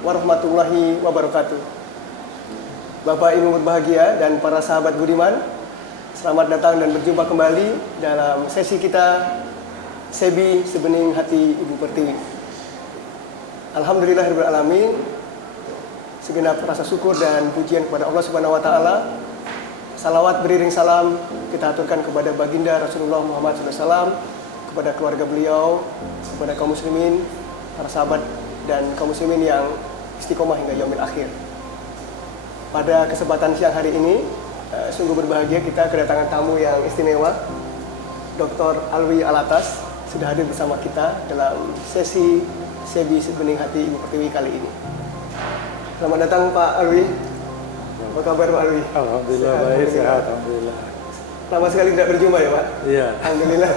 warahmatullahi wabarakatuh. Bapak Ibu berbahagia dan para sahabat budiman, selamat datang dan berjumpa kembali dalam sesi kita Sebi Sebening Hati Ibu Pertiwi. Alhamdulillahirabbil alamin. Segenap rasa syukur dan pujian kepada Allah Subhanahu wa taala. Salawat beriring salam kita aturkan kepada baginda Rasulullah Muhammad SAW, kepada keluarga beliau, kepada kaum muslimin, para sahabat dan kaum muslimin yang istiqomah hingga yaumil akhir. Pada kesempatan siang hari ini, sungguh berbahagia kita kedatangan tamu yang istimewa, Dr. Alwi Alatas sudah hadir bersama kita dalam sesi Sebi Sebening Hati Ibu Pertiwi kali ini. Selamat datang Pak Alwi. Apa kabar Pak Alwi? Alhamdulillah baik, sehat, alhamdulillah. Lama sekali tidak berjumpa ya Pak? Iya. Alhamdulillah.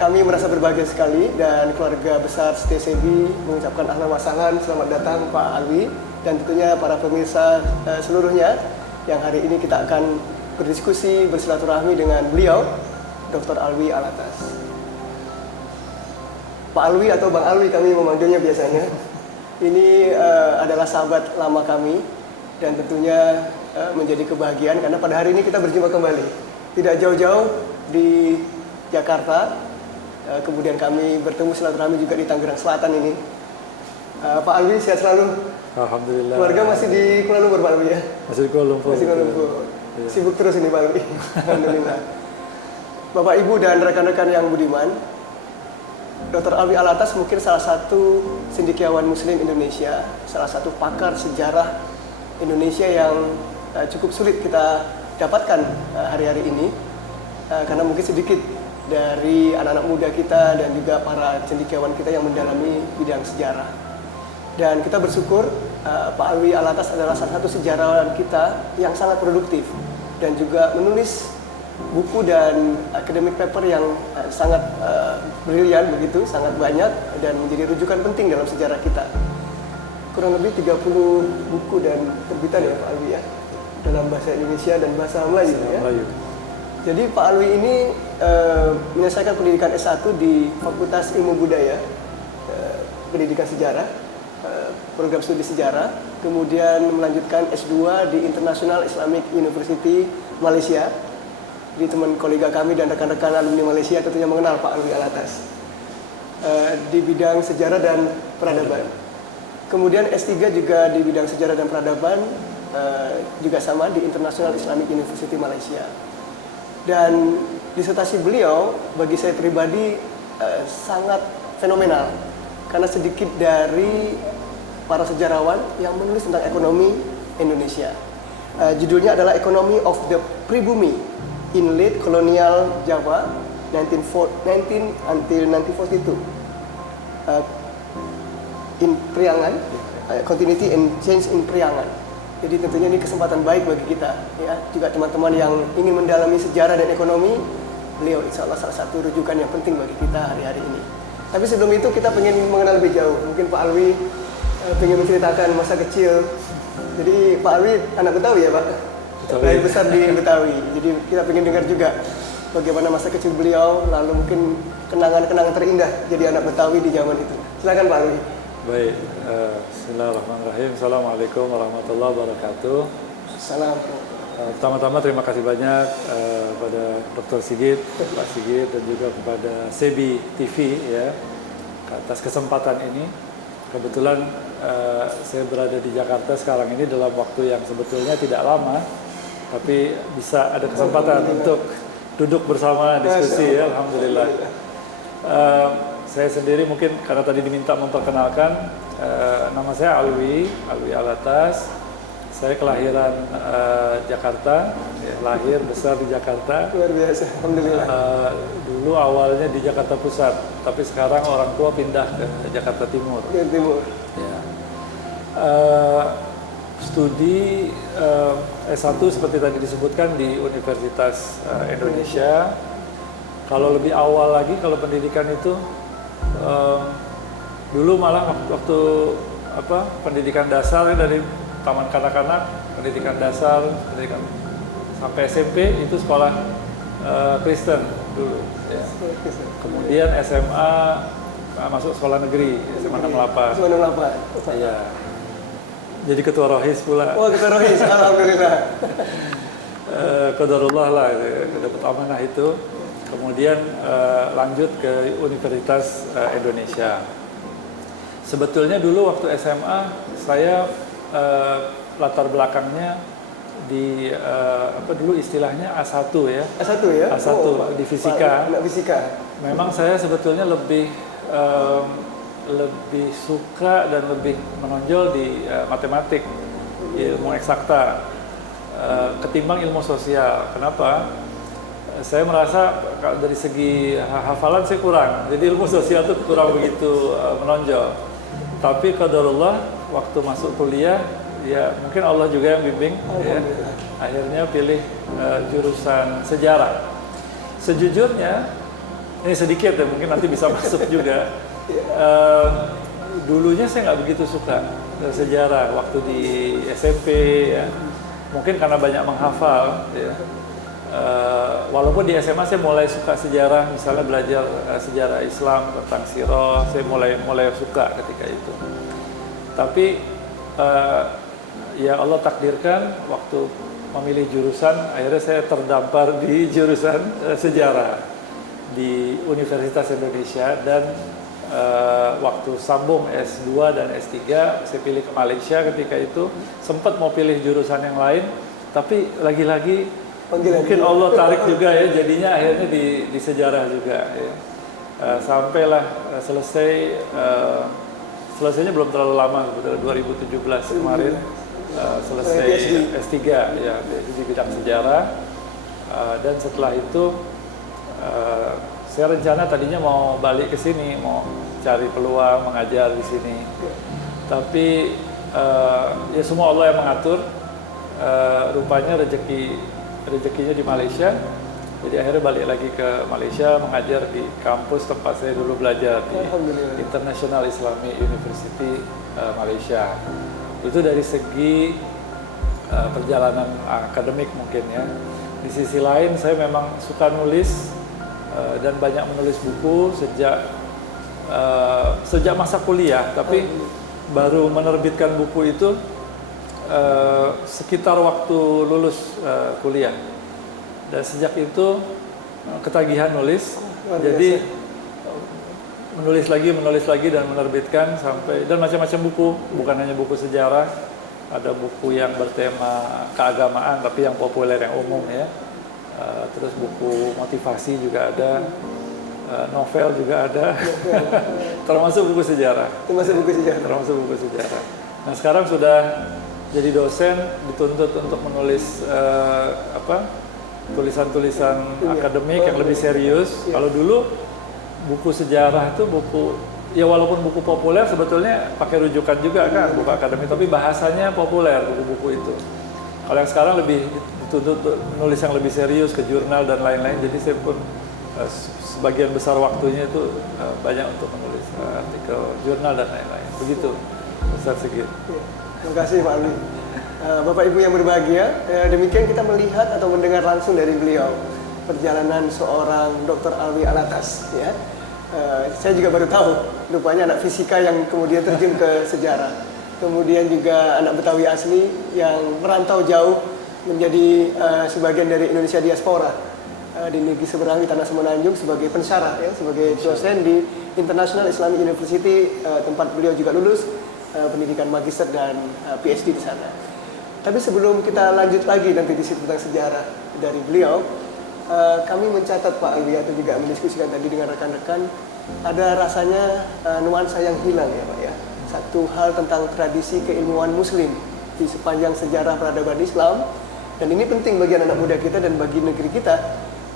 Kami merasa berbahagia sekali dan keluarga besar Setia Sebi mengucapkan ahlan wa sahlan, selamat datang Pak Alwi, dan tentunya para pemirsa seluruhnya yang hari ini kita akan berdiskusi, bersilaturahmi dengan beliau, Dr. Alwi Alatas. Pak Alwi atau Bang Alwi kami memanggilnya biasanya. Ini adalah sahabat lama kami dan tentunya menjadi kebahagiaan karena pada hari ini kita berjumpa kembali. Tidak jauh-jauh di Jakarta. Kemudian kami bertemu silaturahmi juga di Tangerang Selatan ini. Pak Alwi sehat selalu. Alhamdulillah. Keluarga masih di Kuala Lumpur Pak Alwi ya? Masih di Kuala Lumpur. Masih di Kuala Lumpur. Ya. Sibuk terus ini Pak Alwi. Alhamdulillah. Bapak Ibu dan rekan-rekan yang budiman, Dr. Alwi Alatas mungkin salah satu cendekiawan Muslim Indonesia, salah satu pakar sejarah Indonesia yang cukup sulit kita dapatkan hari-hari ini, karena mungkin sedikit dari anak-anak muda kita dan juga para cendekiawan kita yang mendalami bidang sejarah. Dan kita bersyukur Pak Alwi Alatas adalah salah satu sejarawan kita yang sangat produktif dan juga menulis buku dan academic paper yang sangat brilian begitu, sangat banyak dan menjadi rujukan penting dalam sejarah kita. Kurang lebih 30 buku dan terbitan ya Pak Alwi ya, dalam bahasa Indonesia dan bahasa Melayu ya. Jadi Pak Alwi ini menyelesaikan pendidikan S1 di Fakultas Ilmu Budaya, pendidikan sejarah, program studi sejarah, kemudian melanjutkan S2 di International Islamic University Malaysia. Jadi teman kolega kami dan rekan-rekan alumni Malaysia tentunya mengenal Pak Alwi Alatas di bidang sejarah dan peradaban. Kemudian S3 juga di bidang sejarah dan peradaban, juga sama di International Islamic University Malaysia. Dan disertasi beliau bagi saya pribadi sangat fenomenal karena sedikit dari para sejarawan yang menulis tentang ekonomi Indonesia. Judulnya adalah Economy of the Pribumi in Late Colonial Java 1919 until 1942. In Priangan, Continuity and Change in Priangan. Jadi tentunya ini kesempatan baik bagi kita, ya, juga teman-teman yang ingin mendalami sejarah dan ekonomi. Beliau insya Allah salah satu rujukan yang penting bagi kita hari-hari ini. Tapi sebelum itu kita ingin mengenal lebih jauh. Mungkin Pak Alwi ingin menceritakan masa kecil. Jadi Pak Alwi anak Betawi ya Pak? Lahir besar di Betawi. Jadi kita ingin dengar juga bagaimana masa kecil beliau, lalu mungkin kenangan-kenangan terindah jadi anak Betawi di zaman itu. Silakan Pak Alwi. Baik, bismillahirrahmanirrahim. Assalamualaikum warahmatullahi wabarakatuh. Assalamualaikum. Pertama-tama terima kasih banyak pada Dr. Sigit, Pak Sigit, dan juga kepada Sebi TV ya atas kesempatan ini. Kebetulan saya berada di Jakarta sekarang ini dalam waktu yang sebetulnya tidak lama, tapi bisa ada kesempatan untuk duduk bersama diskusi ya, alhamdulillah. Saya sendiri mungkin karena tadi diminta memperkenalkan, nama saya Alwi Alatas. Saya kelahiran Jakarta, ya, lahir besar di Jakarta. Luar biasa, alhamdulillah. Dulu awalnya di Jakarta Pusat, tapi sekarang orang tua pindah ke Jakarta Timur. Ya. Studi S1 seperti tadi disebutkan di Universitas Indonesia. Kalau lebih awal lagi, kalau pendidikan itu dulu malah waktu pendidikan dasar dari taman kanak-kanak, pendidikan dasar, pendidikan sampai SMP itu sekolah Kristen dulu. Ya. Kemudian SMA masuk sekolah negeri SMA 68. SMA 68. Iya. Jadi ketua rohis pula. Oh, ketua rohis, alhamdulillah. Qadarullah lah, dapat amanah itu. Kemudian lanjut ke Universitas Indonesia. Sebetulnya dulu waktu SMA saya latar belakangnya di apa dulu istilahnya A1 ya. A1 ya? A1 di fisika. Anak fisika. Memang saya sebetulnya lebih suka dan lebih menonjol di matematik, ilmu eksakta ketimbang ilmu sosial. Kenapa? Saya merasa kalau dari segi hafalan saya kurang, jadi ilmu sosial itu kurang begitu menonjol. Tapi qadarullah waktu masuk kuliah, ya mungkin Allah juga yang bimbing, ya, akhirnya pilih jurusan sejarah. Sejujurnya, ini sedikit ya, mungkin nanti bisa masuk juga. Dulunya saya nggak begitu suka sejarah waktu di SMP, ya. Mungkin karena banyak menghafal, ya. Walaupun di SMA saya mulai suka sejarah, misalnya belajar sejarah Islam tentang sirah, saya mulai suka ketika itu. Tapi ya Allah takdirkan waktu memilih jurusan, akhirnya saya terdampar di jurusan sejarah di Universitas Indonesia, dan waktu sambung S2 dan S3 saya pilih ke Malaysia. Ketika itu sempat mau pilih jurusan yang lain, tapi lagi-lagi mungkin Allah tarik juga ya, jadinya akhirnya di sejarah juga ya. Sampailah selesainya belum terlalu lama, sebetulnya 2017 kemarin selesai S3 ya di bidang sejarah. Dan setelah itu saya rencana tadinya mau balik ke sini, mau cari peluang mengajar di sini. Tapi ya semua Allah yang mengatur. Rupanya rezekinya di Malaysia, jadi akhirnya balik lagi ke Malaysia mengajar di kampus tempat saya dulu belajar di International Islamic University Malaysia. Itu dari segi perjalanan akademik mungkin ya. Di sisi lain saya memang suka nulis dan banyak menulis buku sejak masa kuliah, tapi baru menerbitkan buku itu sekitar waktu lulus kuliah, dan sejak itu ketagihan nulis, jadi menulis lagi dan menerbitkan sampai, dan macam-macam buku, bukan hanya buku sejarah, ada buku yang bertema keagamaan tapi yang populer, yang umum ya, terus buku motivasi juga ada, novel juga ada, termasuk buku sejarah. Termasuk buku sejarah. Nah sekarang sudah jadi dosen, dituntut untuk menulis tulisan-tulisan akademik yang lebih serius. Kalau dulu buku sejarah itu buku, ya walaupun buku populer sebetulnya pakai rujukan juga kan, buku akademik, tapi bahasanya populer buku-buku itu. Kalau yang sekarang lebih dituntut menulis yang lebih serius, ke jurnal dan lain-lain. Jadi saya pun sebagian besar waktunya itu banyak untuk menulis artikel jurnal dan lain-lain. Begitu, Ustaz Sigit. Terima kasih Pak Alwi. Bapak Ibu yang berbahagia, demikian kita melihat atau mendengar langsung dari beliau perjalanan seorang Dr. Alwi Alatas. Ya. Saya juga baru tahu, rupanya anak fisika yang kemudian terjun ke sejarah. Kemudian juga anak Betawi asli yang merantau jauh menjadi sebagian dari Indonesia diaspora di negeri seberang di Tanah Semenanjung sebagai pensyarah, ya, sebagai dosen di International Islamic University, tempat beliau juga lulus pendidikan magister dan PhD di sana. Tapi sebelum kita lanjut lagi nanti di situ tentang sejarah dari beliau, kami mencatat Pak Alwi atau juga mendiskusikan tadi dengan rekan-rekan, ada rasanya nuansa yang hilang ya Pak ya. Satu hal tentang tradisi keilmuan Muslim di sepanjang sejarah peradaban Islam, dan ini penting bagi anak muda kita dan bagi negeri kita.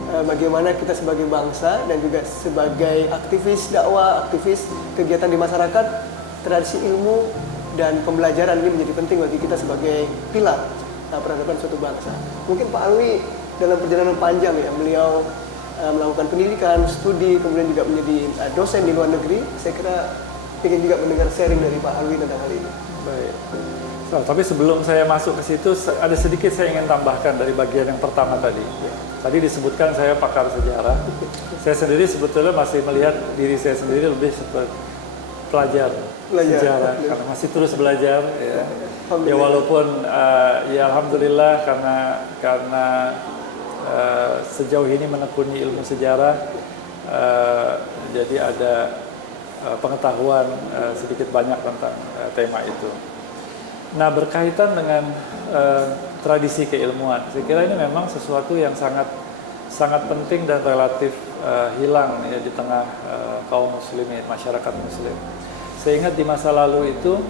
Bagaimana kita sebagai bangsa dan juga sebagai aktivis dakwah, aktivis kegiatan di masyarakat, tradisi ilmu dan pembelajaran ini menjadi penting bagi kita sebagai pilar peradaban suatu bangsa. Mungkin Pak Alwi dalam perjalanan panjang ya, beliau melakukan pendidikan, studi, kemudian juga menjadi dosen di luar negeri. Saya kira ingin juga mendengar sharing dari Pak Alwi tentang hal ini. Baik. Tapi sebelum saya masuk ke situ, ada sedikit saya ingin tambahkan dari bagian yang pertama tadi. Tadi disebutkan saya pakar sejarah. Saya sendiri sebetulnya masih melihat diri saya sendiri lebih seperti pelajar sejarah, karena masih terus belajar. Ya walaupun ya alhamdulillah karena sejauh ini menekuni ilmu sejarah, jadi ada pengetahuan sedikit banyak tentang tema itu. Nah, berkaitan dengan tradisi keilmuan, saya kira ini memang sesuatu yang sangat penting dan relatif hilang ya di tengah kaum muslimin, masyarakat muslim. Saya ingat di masa lalu itu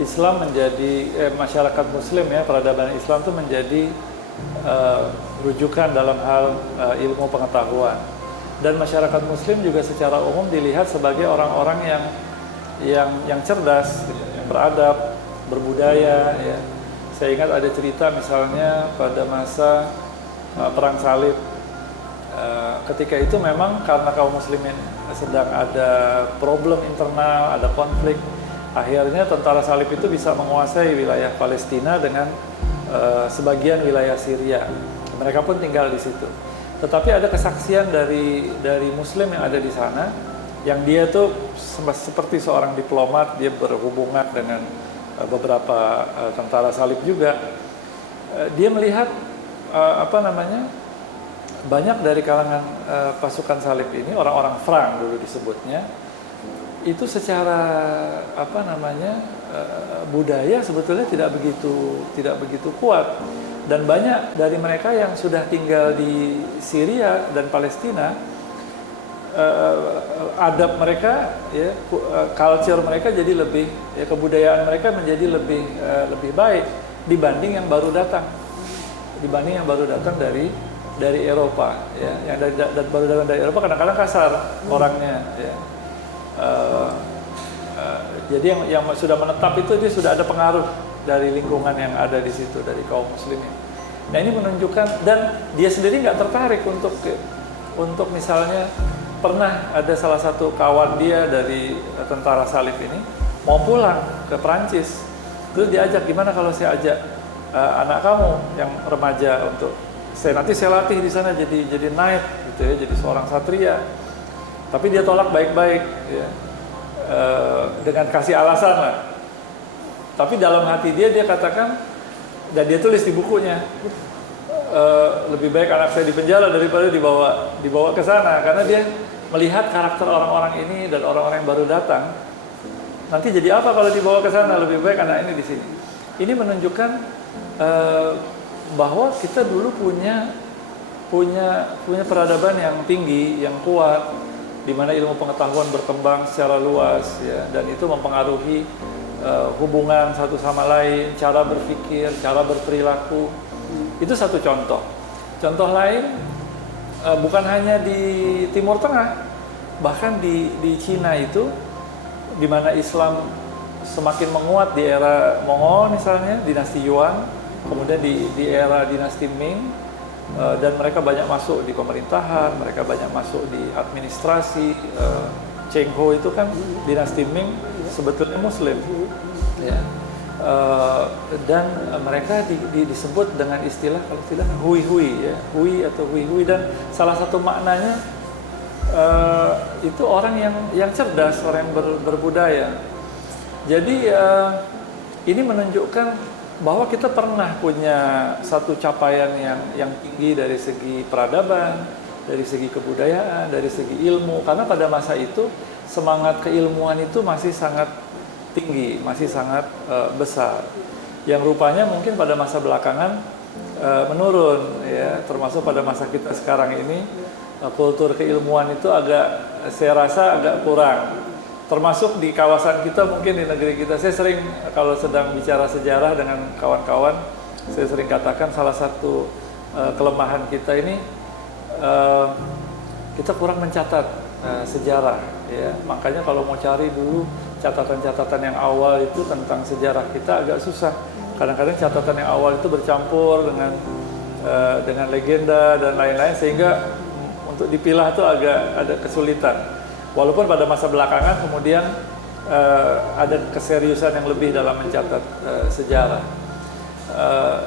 Islam menjadi masyarakat muslim ya, peradaban Islam itu menjadi rujukan dalam hal ilmu pengetahuan, dan masyarakat muslim juga secara umum dilihat sebagai orang-orang yang cerdas, yang beradab, berbudaya ya. Saya ingat ada cerita misalnya pada masa perang salib, ketika itu memang karena kaum muslimin sedang ada problem internal, ada konflik, akhirnya tentara salib itu bisa menguasai wilayah Palestina dengan sebagian wilayah Syria. Mereka pun tinggal di situ. Tetapi ada kesaksian dari muslim yang ada di sana, yang dia tuh seperti seorang diplomat, dia berhubungan dengan beberapa tentara salib juga. Dia melihat banyak dari kalangan pasukan salib ini, orang-orang Frank dulu disebutnya, itu secara budaya sebetulnya tidak begitu kuat, dan banyak dari mereka yang sudah tinggal di Syria dan Palestina, adab mereka ya, culture mereka jadi lebih ya, kebudayaan mereka menjadi lebih baik dibanding yang baru datang dari Eropa ya. Yang baru datang dari Eropa kadang-kadang kasar orangnya ya. Jadi yang sudah menetap itu dia sudah ada pengaruh dari lingkungan yang ada di situ, dari kaum muslimin. Nah, ini menunjukkan, dan dia sendiri nggak tertarik untuk misalnya, pernah ada salah satu kawan dia dari tentara salib ini mau pulang ke Perancis, terus diajak, gimana kalau saya ajak anak kamu yang remaja untuk nanti saya latih di sana jadi knight gitu ya, jadi seorang satria. Tapi dia tolak baik-baik ya, dengan kasih alasan lah. Tapi dalam hati dia katakan, dan dia tulis di bukunya, lebih baik anak saya di penjara daripada dibawa ke sana, karena dia melihat karakter orang-orang ini dan orang-orang yang baru datang. Nanti jadi apa kalau dibawa ke sana? Lebih baik anak ini di sini. Ini menunjukkan bahwa kita dulu punya peradaban yang tinggi, yang kuat, di mana ilmu pengetahuan berkembang secara luas ya, dan itu mempengaruhi hubungan satu sama lain, cara berpikir, cara berperilaku. Itu satu contoh. Contoh lain, bukan hanya di Timur Tengah, bahkan di Cina itu, di mana Islam semakin menguat di era Mongol misalnya, dinasti Yuan, kemudian di era dinasti Ming, dan mereka banyak masuk di pemerintahan, mereka banyak masuk di administrasi. Cheng Ho itu kan dinasti Ming sebetulnya Muslim, ya. Dan mereka disebut dengan istilah, kalau tidak hui hui ya, hui atau hui hui, dan salah satu maknanya itu orang yang cerdas, orang yang berbudaya. Jadi ini menunjukkan bahwa kita pernah punya satu capaian yang tinggi dari segi peradaban, dari segi kebudayaan, dari segi ilmu, karena pada masa itu semangat keilmuan itu masih sangat tinggi, masih sangat besar. Yang rupanya mungkin pada masa belakangan menurun ya, termasuk pada masa kita sekarang ini, kultur keilmuan itu saya rasa agak kurang. Termasuk di kawasan kita, mungkin di negeri kita. Saya sering kalau sedang bicara sejarah dengan kawan-kawan, saya sering katakan salah satu kelemahan kita ini, kita kurang mencatat sejarah ya. Makanya kalau mau cari dulu catatan-catatan yang awal itu tentang sejarah kita agak susah. Kadang-kadang catatan yang awal itu bercampur dengan legenda dan lain-lain, sehingga untuk dipilah itu agak ada kesulitan. Walaupun pada masa belakangan kemudian ada keseriusan yang lebih dalam mencatat sejarah.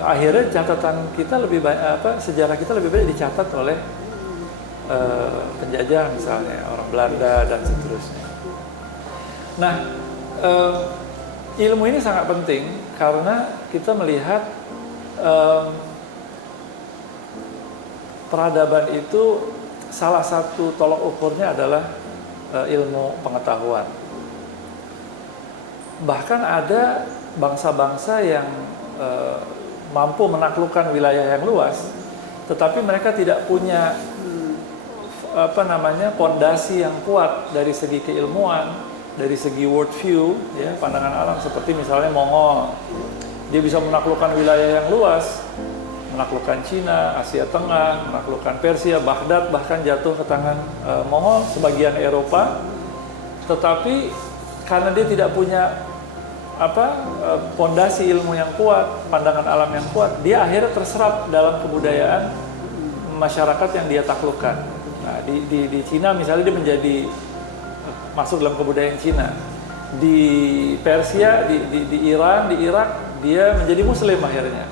akhirnya catatan kita lebih banyak, sejarah kita lebih banyak dicatat oleh penjajah misalnya, orang Belanda dan seterusnya. Nah, ilmu ini sangat penting karena kita melihat peradaban itu salah satu tolok ukurnya adalah ilmu pengetahuan. Bahkan ada bangsa-bangsa yang mampu menaklukkan wilayah yang luas, tetapi mereka tidak punya pondasi yang kuat dari segi keilmuan, dari segi world view, ya, pandangan alam, seperti misalnya Mongol. Dia bisa menaklukkan wilayah yang luas, menaklukkan Cina, Asia Tengah, menaklukkan Persia, Baghdad, bahkan jatuh ke tangan Mongol, sebagian Eropa. Tetapi karena dia tidak punya pondasi ilmu yang kuat, pandangan alam yang kuat, dia akhirnya terserap dalam kebudayaan masyarakat yang dia taklukkan. Nah, di Cina misalnya dia menjadi masuk dalam kebudayaan Cina. Di Persia, di Iran, di Irak, dia menjadi Muslim akhirnya.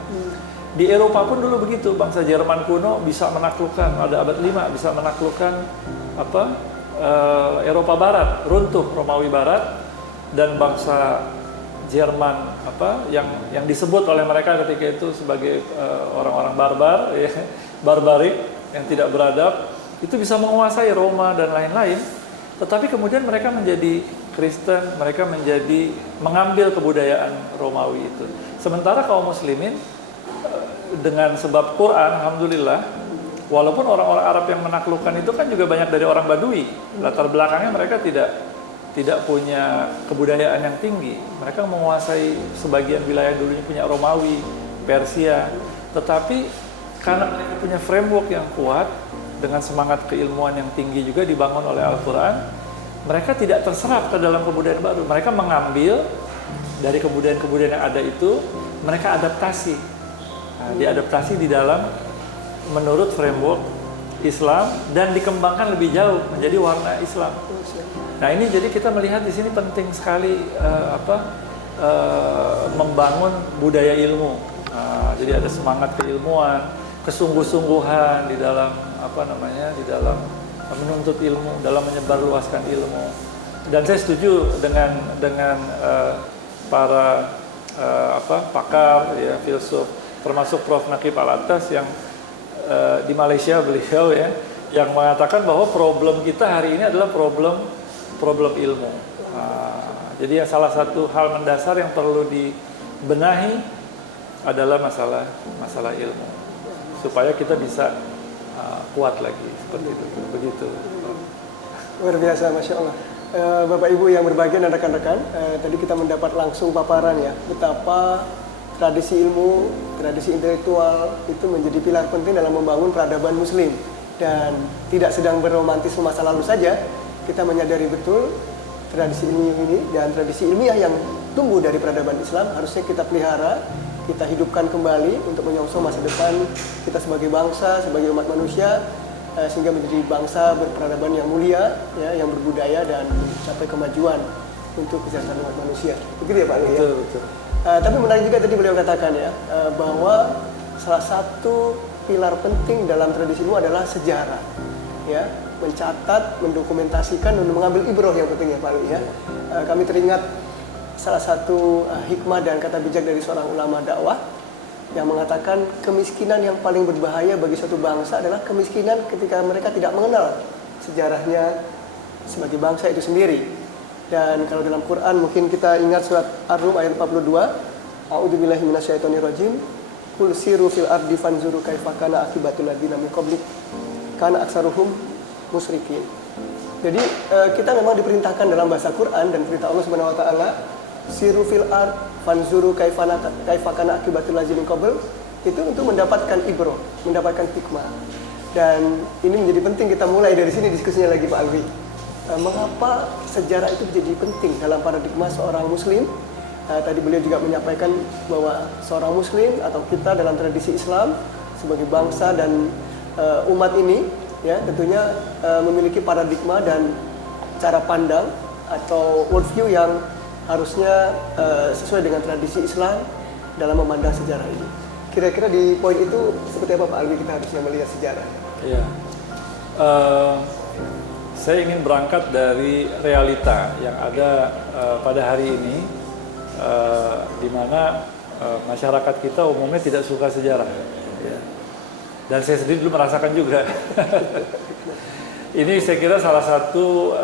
Di Eropa pun dulu begitu, bangsa Jerman kuno bisa menaklukkan, pada abad 5 bisa menaklukkan Eropa Barat, runtuh Romawi Barat, dan bangsa Jerman yang disebut oleh mereka ketika itu sebagai orang-orang barbar, ya, barbarik yang tidak beradab, itu bisa menguasai Roma dan lain-lain. Tetapi kemudian mereka menjadi Kristen, mereka mengambil kebudayaan Romawi itu. Sementara kaum muslimin dengan sebab Quran, alhamdulillah, walaupun orang-orang Arab yang menaklukkan itu kan juga banyak dari orang Badui, latar belakangnya mereka tidak punya kebudayaan yang tinggi. Mereka menguasai sebagian wilayah dulunya punya Romawi, Persia, tetapi karena mereka punya framework yang kuat dengan semangat keilmuan yang tinggi juga dibangun oleh Al-Quran, mereka tidak terserap ke dalam kebudayaan baru. Mereka mengambil dari kebudayaan-kebudayaan yang ada itu, mereka adaptasi. Nah, diadaptasi di dalam menurut framework Islam dan dikembangkan lebih jauh menjadi warna Islam. Nah, ini jadi kita melihat di sini penting sekali membangun budaya ilmu. Jadi ada semangat keilmuan, kesungguh-sungguhan di dalam di dalam menuntut ilmu, dalam menyebarluaskan ilmu. Dan saya setuju dengan para pakar, ya, filsuf, termasuk Prof. Naqib Al-Attas yang di Malaysia beliau, ya, yang mengatakan bahwa problem kita hari ini adalah problem ilmu. Jadi salah satu hal mendasar yang perlu dibenahi adalah masalah ilmu, supaya kita bisa kuat lagi seperti itu. Begitu. Luar biasa, Masya Allah. Bapak Ibu yang berbahagia dan rekan-rekan, tadi kita mendapat langsung paparan, ya, betapa tradisi ilmu, tradisi intelektual itu menjadi pilar penting dalam membangun peradaban Muslim. Dan tidak sedang berromantisme masa lalu saja, kita menyadari betul tradisi ilmiah ini dan tradisi ilmiah yang tumbuh dari peradaban Islam harusnya kita pelihara, kita hidupkan kembali untuk menyongsong masa depan kita sebagai bangsa, sebagai umat manusia, sehingga menjadi bangsa berperadaban yang mulia, ya, yang berbudaya dan mencapai kemajuan untuk kesejahteraan umat manusia. Begitu ya Pak Ali, ya? Betul. Tapi menarik juga tadi beliau katakan, ya, bahwa salah satu pilar penting dalam tradisi ilmu adalah sejarah, ya, mencatat, mendokumentasikan, dan mengambil ibroh yang penting, ya Pak Ali, ya. Kami teringat salah satu hikmah dan kata bijak dari seorang ulama dakwah yang mengatakan kemiskinan yang paling berbahaya bagi suatu bangsa adalah kemiskinan ketika mereka tidak mengenal sejarahnya sebagai bangsa itu sendiri. Dan kalau dalam Quran mungkin kita ingat surat Ar-Rum ayat 42, A'udzubillahi minasyaitonirrajim, Qul siru fil ardi fanzuru kaifa kana akibatul ladzina min qablik kana aktsaruhum musyrikin. Jadi kita memang diperintahkan dalam bahasa Quran dan perintah Allah Subhanahu wa taala, siru fil ard fanzuru kaifa kana akibatul ladzina min qabl, itu untuk mendapatkan ibroh, mendapatkan hikmah. Dan ini menjadi penting kita mulai dari sini diskusinya lagi Pak Alwi. Mengapa sejarah itu menjadi penting dalam paradigma seorang muslim? Tadi beliau juga menyampaikan bahwa seorang muslim atau kita dalam tradisi Islam sebagai bangsa dan umat ini, ya, tentunya memiliki paradigma dan cara pandang atau worldview yang harusnya sesuai dengan tradisi Islam dalam memandang sejarah ini. Kira-kira di poin itu seperti apa Pak Alwi kita harusnya melihat sejarah? Iya. Saya ingin berangkat dari realita yang ada pada hari ini, di mana masyarakat kita umumnya tidak suka sejarah. Ya. Dan saya sendiri dulu merasakan juga. Ini saya kira salah satu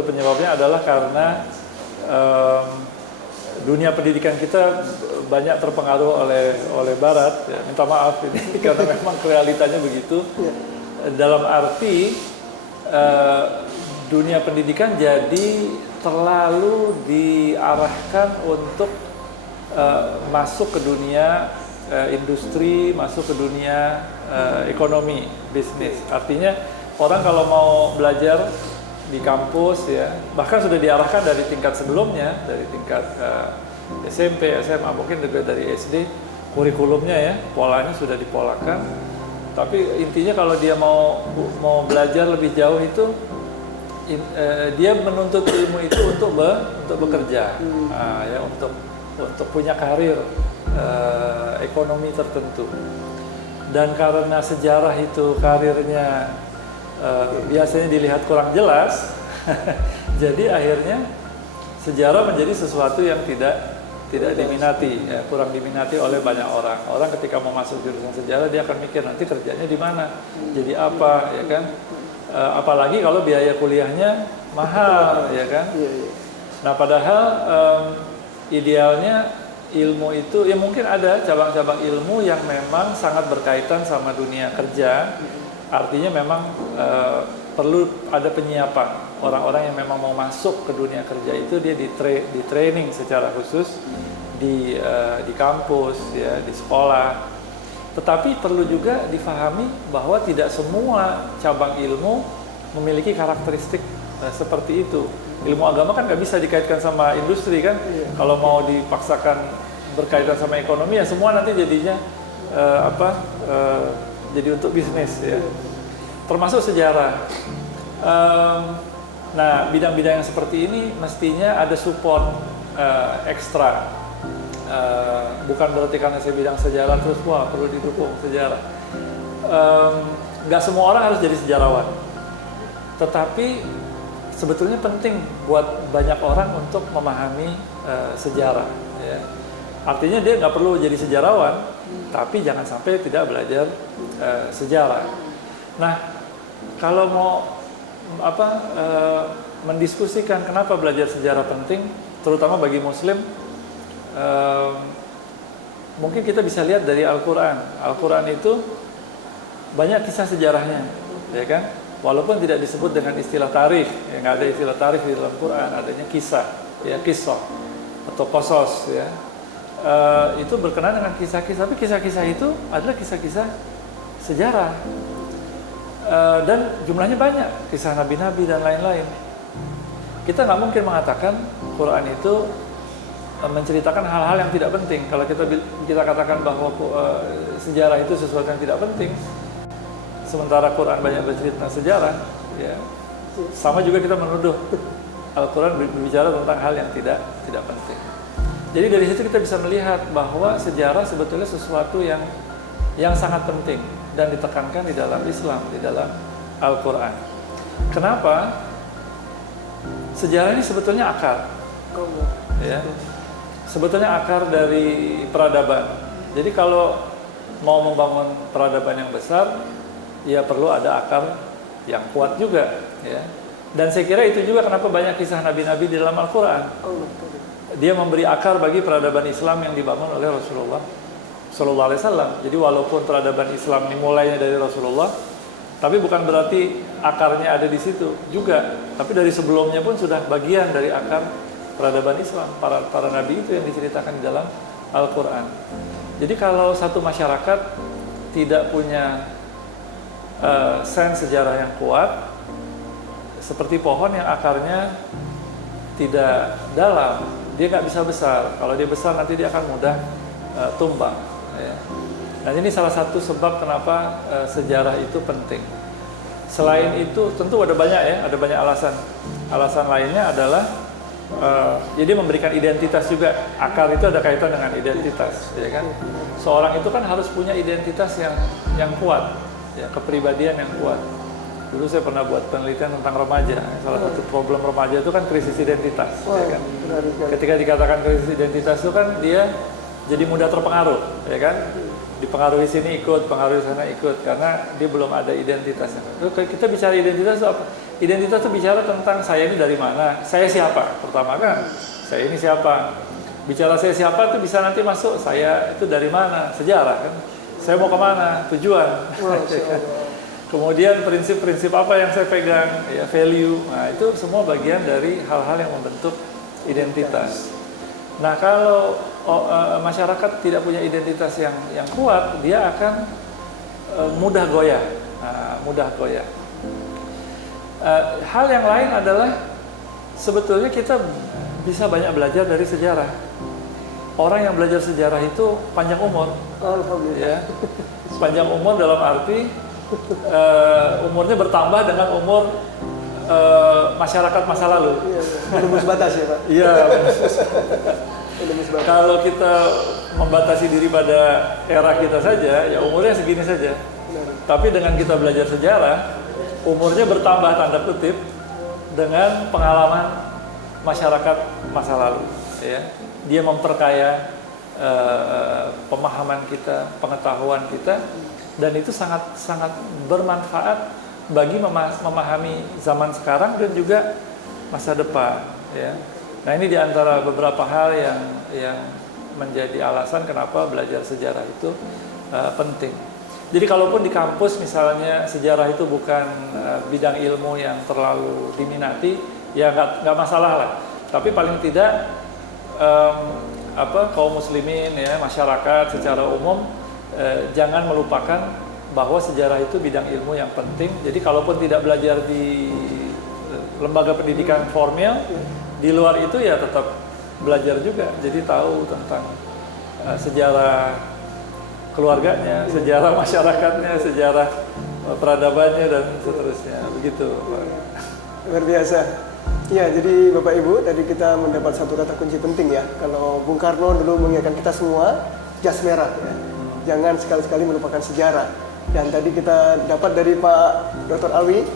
penyebabnya adalah karena dunia pendidikan kita banyak terpengaruh oleh Barat. Ya, minta maaf ini karena memang realitanya begitu. Dalam arti dunia pendidikan jadi terlalu diarahkan untuk masuk ke dunia industri, masuk ke dunia ekonomi, bisnis. Artinya orang kalau mau belajar di kampus ya, bahkan sudah diarahkan dari tingkat sebelumnya, dari tingkat SMP, SMA, mungkin juga dari SD, kurikulumnya ya, polanya sudah dipolakan. Tapi intinya kalau dia mau belajar lebih jauh itu, dia menuntut ilmu itu untuk bekerja, ya, untuk punya karir ekonomi tertentu. Dan karena sejarah itu karirnya biasanya dilihat kurang jelas, jadi akhirnya sejarah menjadi sesuatu yang tidak diminati, ya, kurang diminati oleh banyak orang. Orang ketika mau masuk jurusan sejarah dia akan mikir nanti kerjanya di mana, jadi apa, ya kan? Apalagi kalau biaya kuliahnya mahal, ya kan? Nah, padahal idealnya ilmu itu, ya mungkin ada cabang-cabang ilmu yang memang sangat berkaitan sama dunia kerja. Artinya memang perlu ada penyiapan. Orang-orang yang memang mau masuk ke dunia kerja itu dia di training secara khusus di kampus, ya, di sekolah. Tetapi perlu juga difahami bahwa tidak semua cabang ilmu memiliki karakteristik seperti itu. Ilmu agama kan nggak bisa dikaitkan sama industri kan. Kalau mau dipaksakan berkaitan sama ekonomi ya semua nanti jadinya jadi untuk bisnis ya. Termasuk sejarah. Nah, bidang-bidang yang seperti ini mestinya ada support ekstra. Bukan berarti karena saya bidang sejarah terus wah perlu didukung sejarah. Nggak semua orang harus jadi sejarawan. Tetapi sebetulnya penting buat banyak orang untuk memahami sejarah. Ya. Artinya dia nggak perlu jadi sejarawan, tapi jangan sampai tidak belajar sejarah. Nah, kalau mau mendiskusikan kenapa belajar sejarah penting, terutama bagi Muslim, mungkin kita bisa lihat dari Al-Quran. Al-Quran itu banyak kisah sejarahnya, ya kan? Walaupun tidak disebut dengan istilah tarikh, ya nggak ada istilah tarikh di dalam Quran, adanya kisah, ya kisah atau qasas, ya. Itu berkenaan dengan kisah-kisah, tapi kisah-kisah itu adalah kisah-kisah sejarah. Dan jumlahnya banyak, kisah nabi-nabi dan lain-lain. Kita nggak mungkin mengatakan Quran itu menceritakan hal-hal yang tidak penting. Kalau kita katakan bahwa sejarah itu sesuatu yang tidak penting, sementara Quran banyak bercerita tentang sejarah, ya, sama juga kita menuduh Al-Quran berbicara tentang hal yang tidak penting. Jadi dari situ kita bisa melihat bahwa sejarah sebetulnya sesuatu yang sangat penting dan ditekankan di dalam Islam, di dalam Al-Quran. Kenapa? Sejarah ini sebetulnya akar, ya, sebetulnya akar dari peradaban. Jadi kalau mau membangun peradaban yang besar, ya perlu ada akar yang kuat juga, ya. Dan saya kira itu juga kenapa banyak kisah nabi-nabi di dalam Al-Quran. Dia memberi akar bagi peradaban Islam yang dibangun oleh Rasulullah Sallallahu Alaihi Wasallam. Jadi walaupun peradaban Islam dimulainya dari Rasulullah, tapi bukan berarti akarnya ada di situ juga. Tapi dari sebelumnya pun sudah bagian dari akar peradaban Islam. Para nabi itu yang diceritakan di dalam Al-Quran. Jadi kalau satu masyarakat tidak punya sense sejarah yang kuat, seperti pohon yang akarnya tidak dalam, dia nggak bisa besar. Kalau dia besar nanti dia akan mudah tumbang. Ya. Nah, ini salah satu sebab kenapa sejarah itu penting. Selain itu tentu ada banyak ya, ada banyak alasan. Alasan lainnya adalah Jadi memberikan identitas juga. Akar itu ada kaitan dengan identitas, ya kan? Seorang itu kan harus punya identitas yang kuat, ya, kepribadian yang kuat. Dulu saya pernah buat penelitian tentang remaja. Salah satu problem remaja itu kan krisis identitas, ya kan? Ketika dikatakan krisis identitas itu kan dia jadi mudah terpengaruh, ya kan? Dipengaruhi sini ikut, pengaruhi sana ikut, karena dia belum ada identitasnya. Terus kita bicara identitas itu apa? Identitas itu bicara tentang saya ini dari mana, saya siapa. Pertama kan, saya ini siapa. Bicara saya siapa itu bisa nanti masuk saya itu dari mana, sejarah kan. Saya mau kemana, tujuan. Kemudian prinsip-prinsip apa yang saya pegang, ya value. Nah itu semua bagian dari hal-hal yang membentuk identitas. Nah kalau masyarakat tidak punya identitas yang kuat, dia akan mudah goyah, mudah goyah. Hal yang lain adalah sebetulnya kita bisa banyak belajar dari sejarah. Orang yang belajar sejarah itu panjang umur, ya. Panjang umur dalam arti umurnya bertambah dengan umur masyarakat masa lalu. Menembus batas ya Pak? Iya. Kalau kita membatasi diri pada era kita saja, ya umurnya segini saja. Tapi dengan kita belajar sejarah, umurnya bertambah tanda kutip dengan pengalaman masyarakat masa lalu. Ya. Dia memperkaya pemahaman kita, pengetahuan kita, dan itu sangat bermanfaat bagi memahami zaman sekarang dan juga masa depan. Ya. Nah ini diantara beberapa hal yang menjadi alasan kenapa belajar sejarah itu penting. Jadi kalaupun di kampus misalnya sejarah itu bukan bidang ilmu yang terlalu diminati, ya nggak masalah lah. Tapi paling tidak kaum muslimin, ya, masyarakat secara umum jangan melupakan bahwa sejarah itu bidang ilmu yang penting. Jadi kalaupun tidak belajar di lembaga pendidikan formal, di luar itu ya tetap belajar juga. Jadi tahu tentang sejarah keluarganya, sejarah masyarakatnya, sejarah peradabannya dan seterusnya. Begitu, Pak. Luar biasa. Ya, jadi Bapak Ibu, tadi kita mendapat satu kata kunci penting ya. Kalau Bung Karno dulu mengingatkan kita semua, jas merah ya. Jangan sekali-sekali melupakan sejarah. Dan tadi kita dapat dari Pak Dr. Alwi,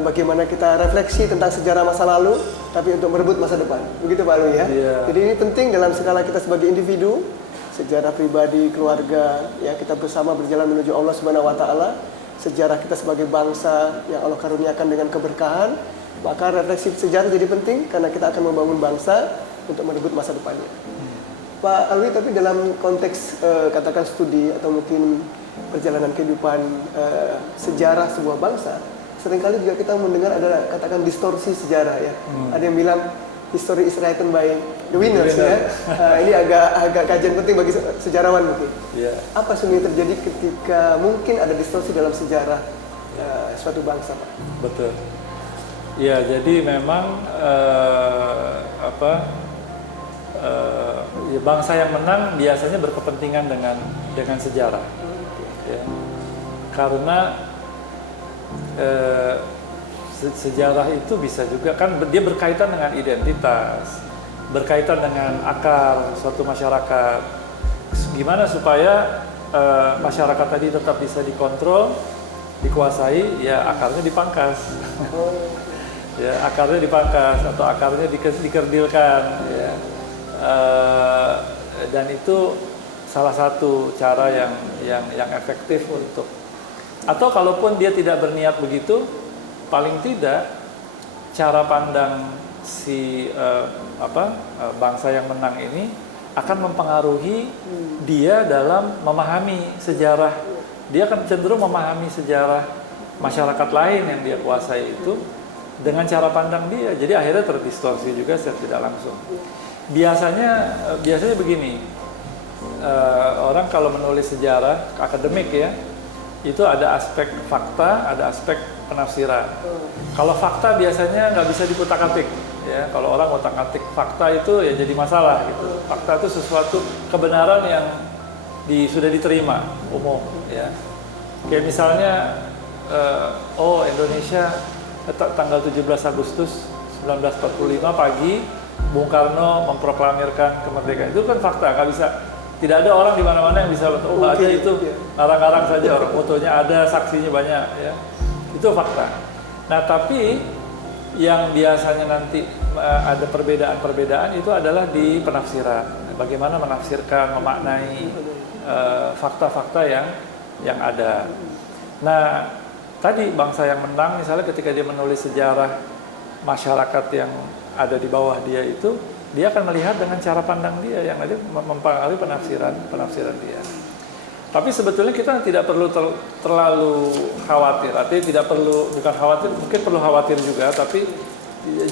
bagaimana kita refleksi tentang sejarah masa lalu, tapi untuk merebut masa depan. Begitu Pak Alwi ya. Yeah. Jadi ini penting dalam skala kita sebagai individu, sejarah pribadi, keluarga, ya kita bersama berjalan menuju Allah Subhanahu wa taala, sejarah kita sebagai bangsa yang Allah karuniakan dengan keberkahan, maka refleksi sejarah jadi penting karena kita akan membangun bangsa untuk merebut masa depannya. Pak Alwi, tapi dalam konteks katakan studi atau mungkin perjalanan kehidupan sejarah sebuah bangsa, seringkali juga kita mendengar ada katakan distorsi sejarah ya. Ada yang bilang history is written by the winners ya. Ini agak kajian penting bagi sejarawan mungkin. Yeah. Apa sebenarnya terjadi ketika mungkin ada distorsi dalam sejarah suatu bangsa, Pak? Betul. Ya, jadi memang ya bangsa yang menang biasanya berkepentingan dengan sejarah. Ya. Karena sejarah itu bisa juga kan dia berkaitan dengan identitas, berkaitan dengan akar suatu masyarakat. Gimana supaya masyarakat tadi tetap bisa dikontrol, dikuasai, ya akarnya dipangkas. Ya, akarnya dipangkas atau akarnya dikerdilkan, ya. Dan itu salah satu cara yang efektif untuk, atau kalaupun dia tidak berniat begitu, paling tidak cara pandang si bangsa yang menang ini akan mempengaruhi dia dalam memahami sejarah. Dia akan cenderung memahami sejarah masyarakat lain yang dia kuasai itu dengan cara pandang dia. Jadi akhirnya terdistorsi juga secara tidak langsung. Biasanya begini, orang kalau menulis sejarah akademik ya, itu ada aspek fakta, ada aspek penafsiran. Kalau fakta biasanya nggak bisa dikutak-atik, ya. Kalau orang ngutak-atik fakta itu ya jadi masalah gitu. Fakta itu sesuatu kebenaran yang sudah diterima umum, ya. Kayak misalnya, Indonesia tanggal 17 Agustus 1945 pagi Bung Karno memproklamirkan kemerdekaan. Itu kan fakta, nggak bisa. Tidak ada orang di mana-mana yang bisa oh nggak ada itu, ngarang-ngarang saja, orang fotonya ada, saksinya banyak, ya. Itu fakta. Nah, tapi yang biasanya nanti ada perbedaan-perbedaan itu adalah di penafsiran. Bagaimana menafsirkan, memaknai fakta-fakta yang ada. Nah, tadi bangsa yang menang misalnya ketika dia menulis sejarah masyarakat yang ada di bawah dia itu, dia akan melihat dengan cara pandang dia yang nanti mempengaruhi penafsiran dia. Tapi sebetulnya kita tidak perlu terlalu khawatir. Artinya tidak perlu, bukan khawatir, mungkin perlu khawatir juga, tapi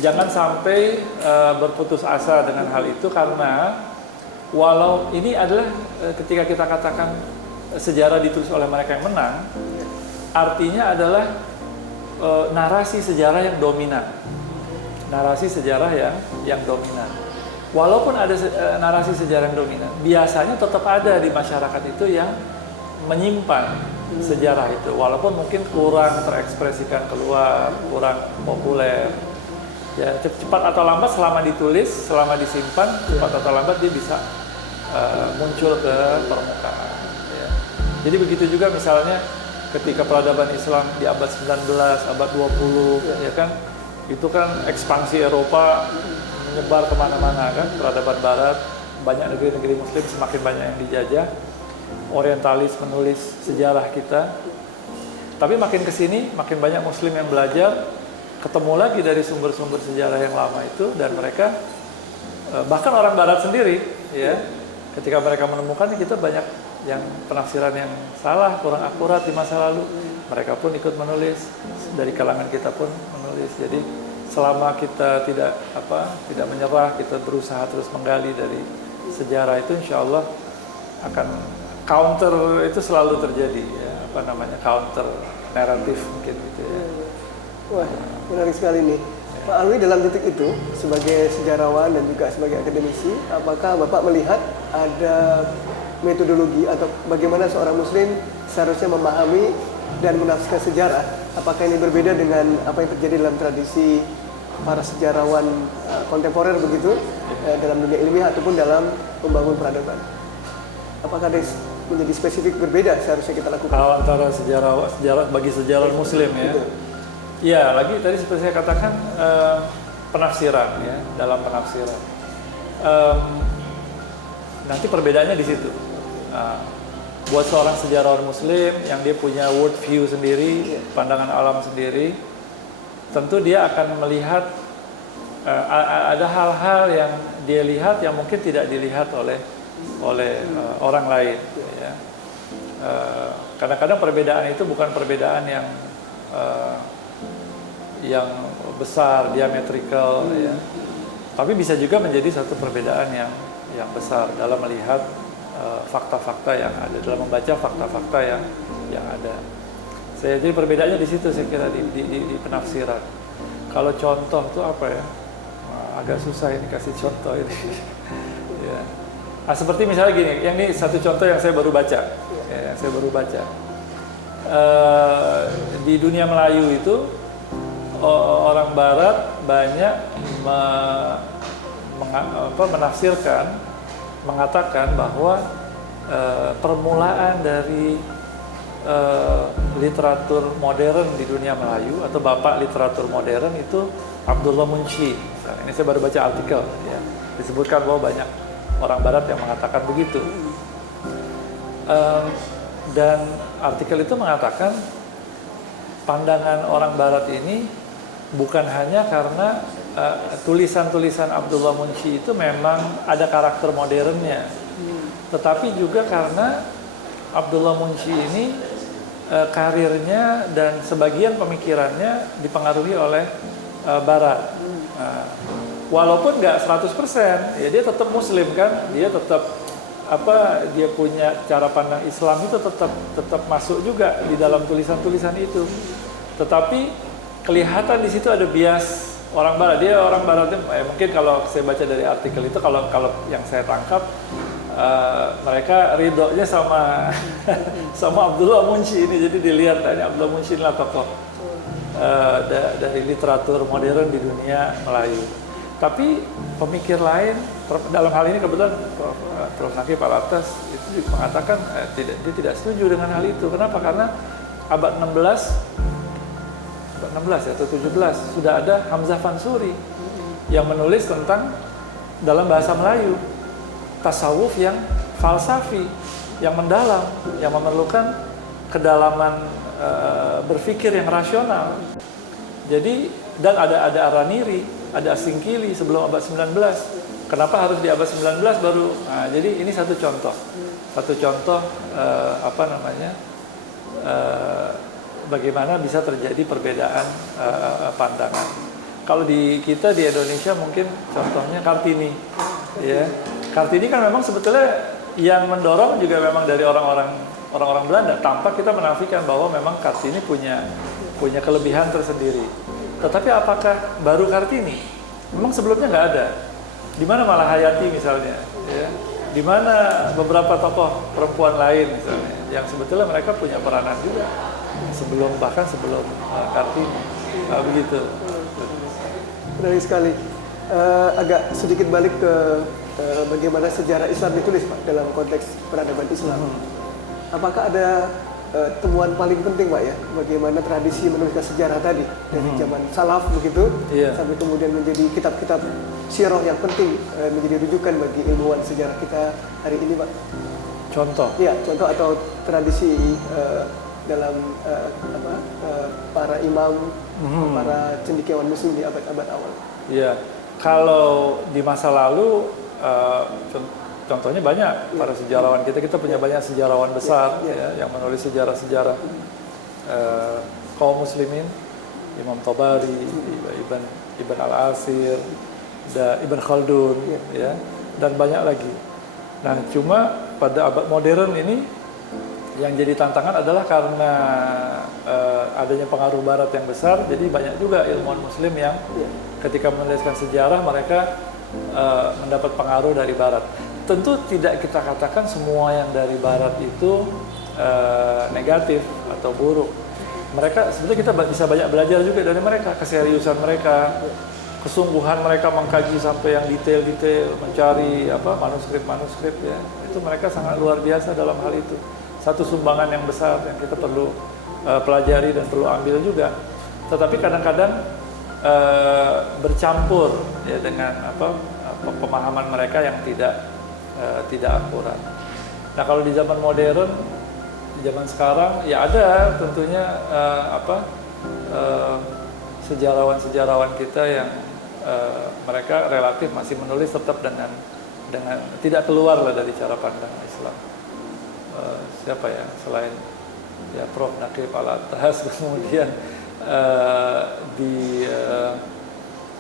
jangan sampai berputus asa dengan hal itu, karena walau ini adalah ketika kita katakan sejarah ditulis oleh mereka yang menang, artinya adalah narasi sejarah yang dominan. Narasi sejarah yang dominan. Walaupun ada narasi sejarah yang dominan, biasanya tetap ada di masyarakat itu yang menyimpan sejarah itu, walaupun mungkin kurang terekspresikan keluar, kurang populer. Ya, cepat atau lambat selama ditulis, selama disimpan, cepat atau lambat dia bisa muncul ke permukaan. Ya. Jadi begitu juga misalnya ketika peradaban Islam di abad 19, abad 20, ya kan, itu kan ekspansi Eropa menyebar kemana-mana kan, peradaban Barat, banyak negeri-negeri Muslim semakin banyak yang dijajah, orientalis menulis sejarah kita. Tapi makin kesini, makin banyak Muslim yang belajar, ketemu lagi dari sumber-sumber sejarah yang lama itu, dan mereka bahkan orang Barat sendiri, ya, ketika mereka menemukan kita banyak yang penafsiran yang salah, kurang akurat di masa lalu, mereka pun ikut menulis, dari kalangan kita pun menulis. Jadi selama kita tidak menyerah, kita berusaha terus menggali dari sejarah itu, insya Allah akan counter itu selalu terjadi, ya, counter naratif mungkin gitu ya. Wah, menarik sekali nih. Pak Alwi, dalam titik itu sebagai sejarawan dan juga sebagai akademisi, apakah Bapak melihat ada metodologi atau bagaimana seorang Muslim seharusnya memahami dan menafsirkan sejarah? Apakah ini berbeda dengan apa yang terjadi dalam tradisi para sejarawan kontemporer begitu, dalam dunia ilmiah ataupun dalam membangun peradaban? Apakah ada menjadi spesifik berbeda seharusnya kita lakukan? Antara sejarah bagi sejarawan Muslim, ya. Betul. Ya, lagi tadi seperti saya katakan, penafsiran, ya, dalam penafsiran. Nanti perbedaannya di situ. Buat seorang sejarawan Muslim yang dia punya world view sendiri, pandangan alam sendiri, tentu dia akan melihat ada hal-hal yang dia lihat yang mungkin tidak dilihat oleh orang lain. Ya. Kadang-kadang perbedaan itu bukan perbedaan yang besar, diametrikal, ya. Tapi bisa juga menjadi satu perbedaan yang besar dalam melihat fakta-fakta yang ada, dalam membaca fakta-fakta yang ada. Jadi perbedaannya di situ, saya kira, di penafsiran. Kalau contoh itu apa ya? Agak susah ini kasih contoh ini. Ya. Seperti misalnya gini, yang ini satu contoh yang saya baru baca. Ya, yang saya baru baca. Di dunia Melayu itu orang Barat banyak menafsirkan, mengatakan bahwa permulaan dari literatur modern di dunia Melayu atau bapak literatur modern itu Abdullah Munshi. Ini saya baru baca artikel, ya. Disebutkan bahwa banyak orang Barat yang mengatakan begitu. Dan artikel itu mengatakan pandangan orang Barat ini bukan hanya karena tulisan-tulisan Abdullah Munshi itu memang ada karakter modernnya, tetapi juga karena Abdullah Munshi ini karirnya dan sebagian pemikirannya dipengaruhi oleh Barat. Walaupun nggak 100%, ya dia tetap Muslim kan, dia tetap dia punya cara pandang Islam itu tetap masuk juga di dalam tulisan-tulisan itu. Tetapi kelihatan di situ ada bias orang Barat. Dia orang Baratnya, mungkin kalau saya baca dari artikel itu, kalau yang saya tangkap, mereka ridhonya sama sama Abdullah Munshi ini. Jadi dilihat ini Abdullah Munshi inilah tokoh dari literatur modern di dunia Melayu. Tapi pemikir lain, dalam hal ini kebetulan Prof. Naqib Alatas itu mengatakan dia tidak setuju dengan hal itu. Kenapa? Karena abad 16 ya, atau 17 sudah ada Hamzah Fansuri yang menulis tentang dalam bahasa Melayu tasawuf yang falsafi, yang mendalam, yang memerlukan kedalaman berpikir yang rasional. Jadi dan ada Araniri, ada Asingkili sebelum abad 19. Kenapa harus di abad 19 baru? Nah, jadi ini satu contoh bagaimana bisa terjadi perbedaan pandangan. Kalau di kita di Indonesia mungkin contohnya Kartini, ya. Kartini kan memang sebetulnya yang mendorong juga memang dari orang-orang Belanda, tanpa kita menafikan bahwa memang Kartini punya kelebihan tersendiri. Tetapi apakah baru Kartini? Memang sebelumnya nggak ada. Di mana Malahayati misalnya, ya. Di mana beberapa tokoh perempuan lain misalnya, yang sebetulnya mereka punya peranan juga sebelum Kartini, begitu. Menarik sekali. Agak sedikit balik ke bagaimana sejarah Islam ditulis, Pak, dalam konteks peradaban Islam. Apakah ada temuan paling penting, Pak, ya, bagaimana tradisi menuliskan sejarah tadi dari zaman salaf begitu, sampai kemudian menjadi kitab-kitab sirah yang penting, menjadi rujukan bagi ilmuwan sejarah kita hari ini, Pak? Contoh? Ya, contoh atau tradisi dalam para imam, para cendekiawan muslim di abad-abad awal. Iya, kalau di masa lalu contohnya banyak para sejarawan kita punya banyak sejarawan besar ya, yang menulis sejarah-sejarah kaum muslimin, Imam Tabari, Ibn Al-Asir, Ibn Khaldun, ya, dan banyak lagi. Nah, cuma pada abad modern ini yang jadi tantangan adalah karena adanya pengaruh Barat yang besar, jadi banyak juga ilmuwan Muslim yang ketika menuliskan sejarah mereka mendapat pengaruh dari Barat. Tentu tidak kita katakan semua yang dari Barat itu negatif atau buruk. Mereka sebetulnya kita bisa banyak belajar juga dari mereka, keseriusan mereka, kesungguhan mereka mengkaji sampai yang detail-detail, mencari manuskrip ya. Itu mereka sangat luar biasa dalam hal itu. Satu sumbangan yang besar yang kita perlu pelajari dan perlu ambil juga. Tetapi kadang-kadang bercampur ya dengan pemahaman mereka yang tidak akurat. Nah, kalau di zaman modern, di zaman sekarang ya ada tentunya sejarawan-sejarawan kita yang mereka relatif masih menulis tetap dengan tidak keluar lah dari cara pandang Islam. Siapa ya selain ya Prof. Naqib Alatas, kemudian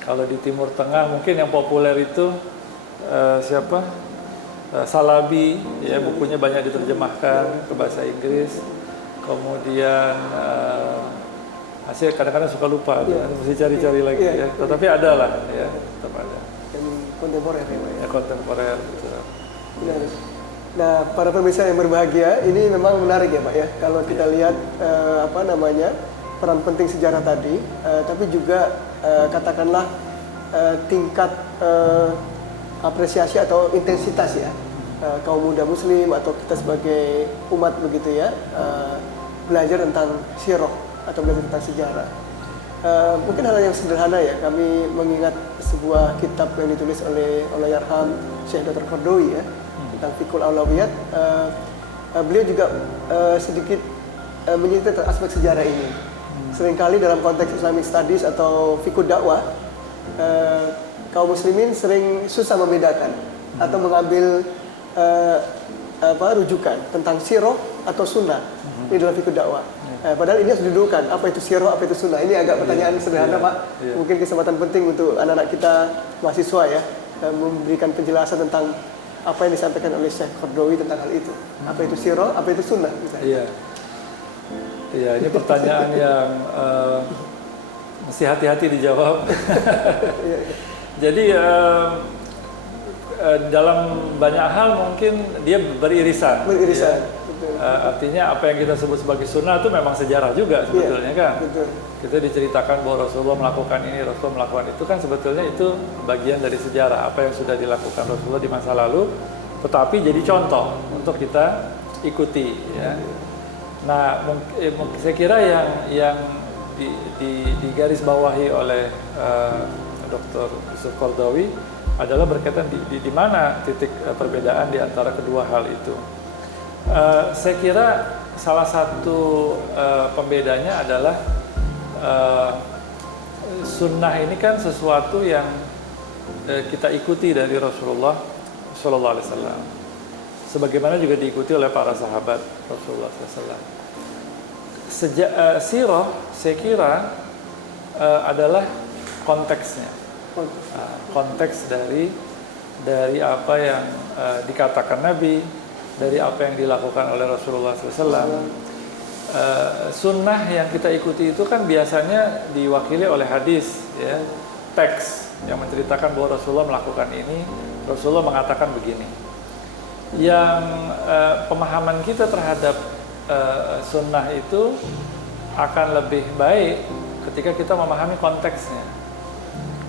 kalau di Timur Tengah mungkin yang populer itu siapa? Salabi, ya, bukunya banyak diterjemahkan ke bahasa Inggris. Kemudian kadang-kadang suka lupa, mesti cari-cari lagi ya. Tetapi ada lah ya, tetap ada. Yang kontemporer ya, kontemporer gitu. Nah, para pemirsa yang berbahagia, ini memang menarik ya, Pak, ya. Kalau kita lihat peran penting sejarah tadi, tapi juga katakanlah tingkat apresiasi atau intensitas ya kaum muda muslim atau kita sebagai umat begitu ya, belajar tentang sirah atau belajar tentang sejarah. Mungkin hal yang sederhana ya, kami mengingat sebuah kitab yang ditulis oleh Allahyarham Syekh Dr. Qaradawi ya, tentang Fiqhul Aulawiyat. Beliau juga sedikit menyentuh tentang aspek sejarah ini. Seringkali dalam konteks Islamic Studies atau Fiqh dakwah, kaum muslimin sering susah membedakan atau mengambil rujukan tentang sirah atau sunnah ini dalam Fiqh dakwah. Padahal ini harus didudukkan, apa itu sirah, apa itu sunnah. Ini agak pertanyaan sederhana, Pak. Mungkin kesempatan penting untuk anak-anak kita mahasiswa ya, memberikan penjelasan tentang apa yang disampaikan oleh Syekh Qaradawi tentang hal itu. Apa itu sirah, apa itu sunnah misalnya. Iya, ini pertanyaan yang mesti hati-hati dijawab. Jadi dalam banyak hal mungkin dia beririsan. Beririsan. Ya. Artinya apa yang kita sebut sebagai sunnah itu memang sejarah juga sebetulnya kan. Betul. Kita diceritakan bahwa Rasulullah melakukan ini, Rasulullah melakukan itu kan sebetulnya itu bagian dari sejarah apa yang sudah dilakukan Rasulullah di masa lalu, tetapi jadi contoh untuk kita ikuti ya. Nah, saya kira yang digaris bawahi oleh Dr. Yusuf Qaradawi adalah berkaitan di mana titik perbedaan di antara kedua hal itu. Saya kira salah satu pembedanya adalah sunnah ini kan sesuatu yang kita ikuti dari Rasulullah Sallallahu Alaihi Wasallam, sebagaimana juga diikuti oleh para sahabat Rasulullah SAW. Sirah, saya kira adalah konteksnya, konteks dari apa yang dikatakan Nabi, dari apa yang dilakukan oleh Rasulullah SAW. Sunnah yang kita ikuti itu kan biasanya diwakili oleh hadis, ya, teks yang menceritakan bahwa Rasulullah melakukan ini, Rasulullah mengatakan begini. Yang pemahaman kita terhadap sunnah itu akan lebih baik ketika kita memahami konteksnya,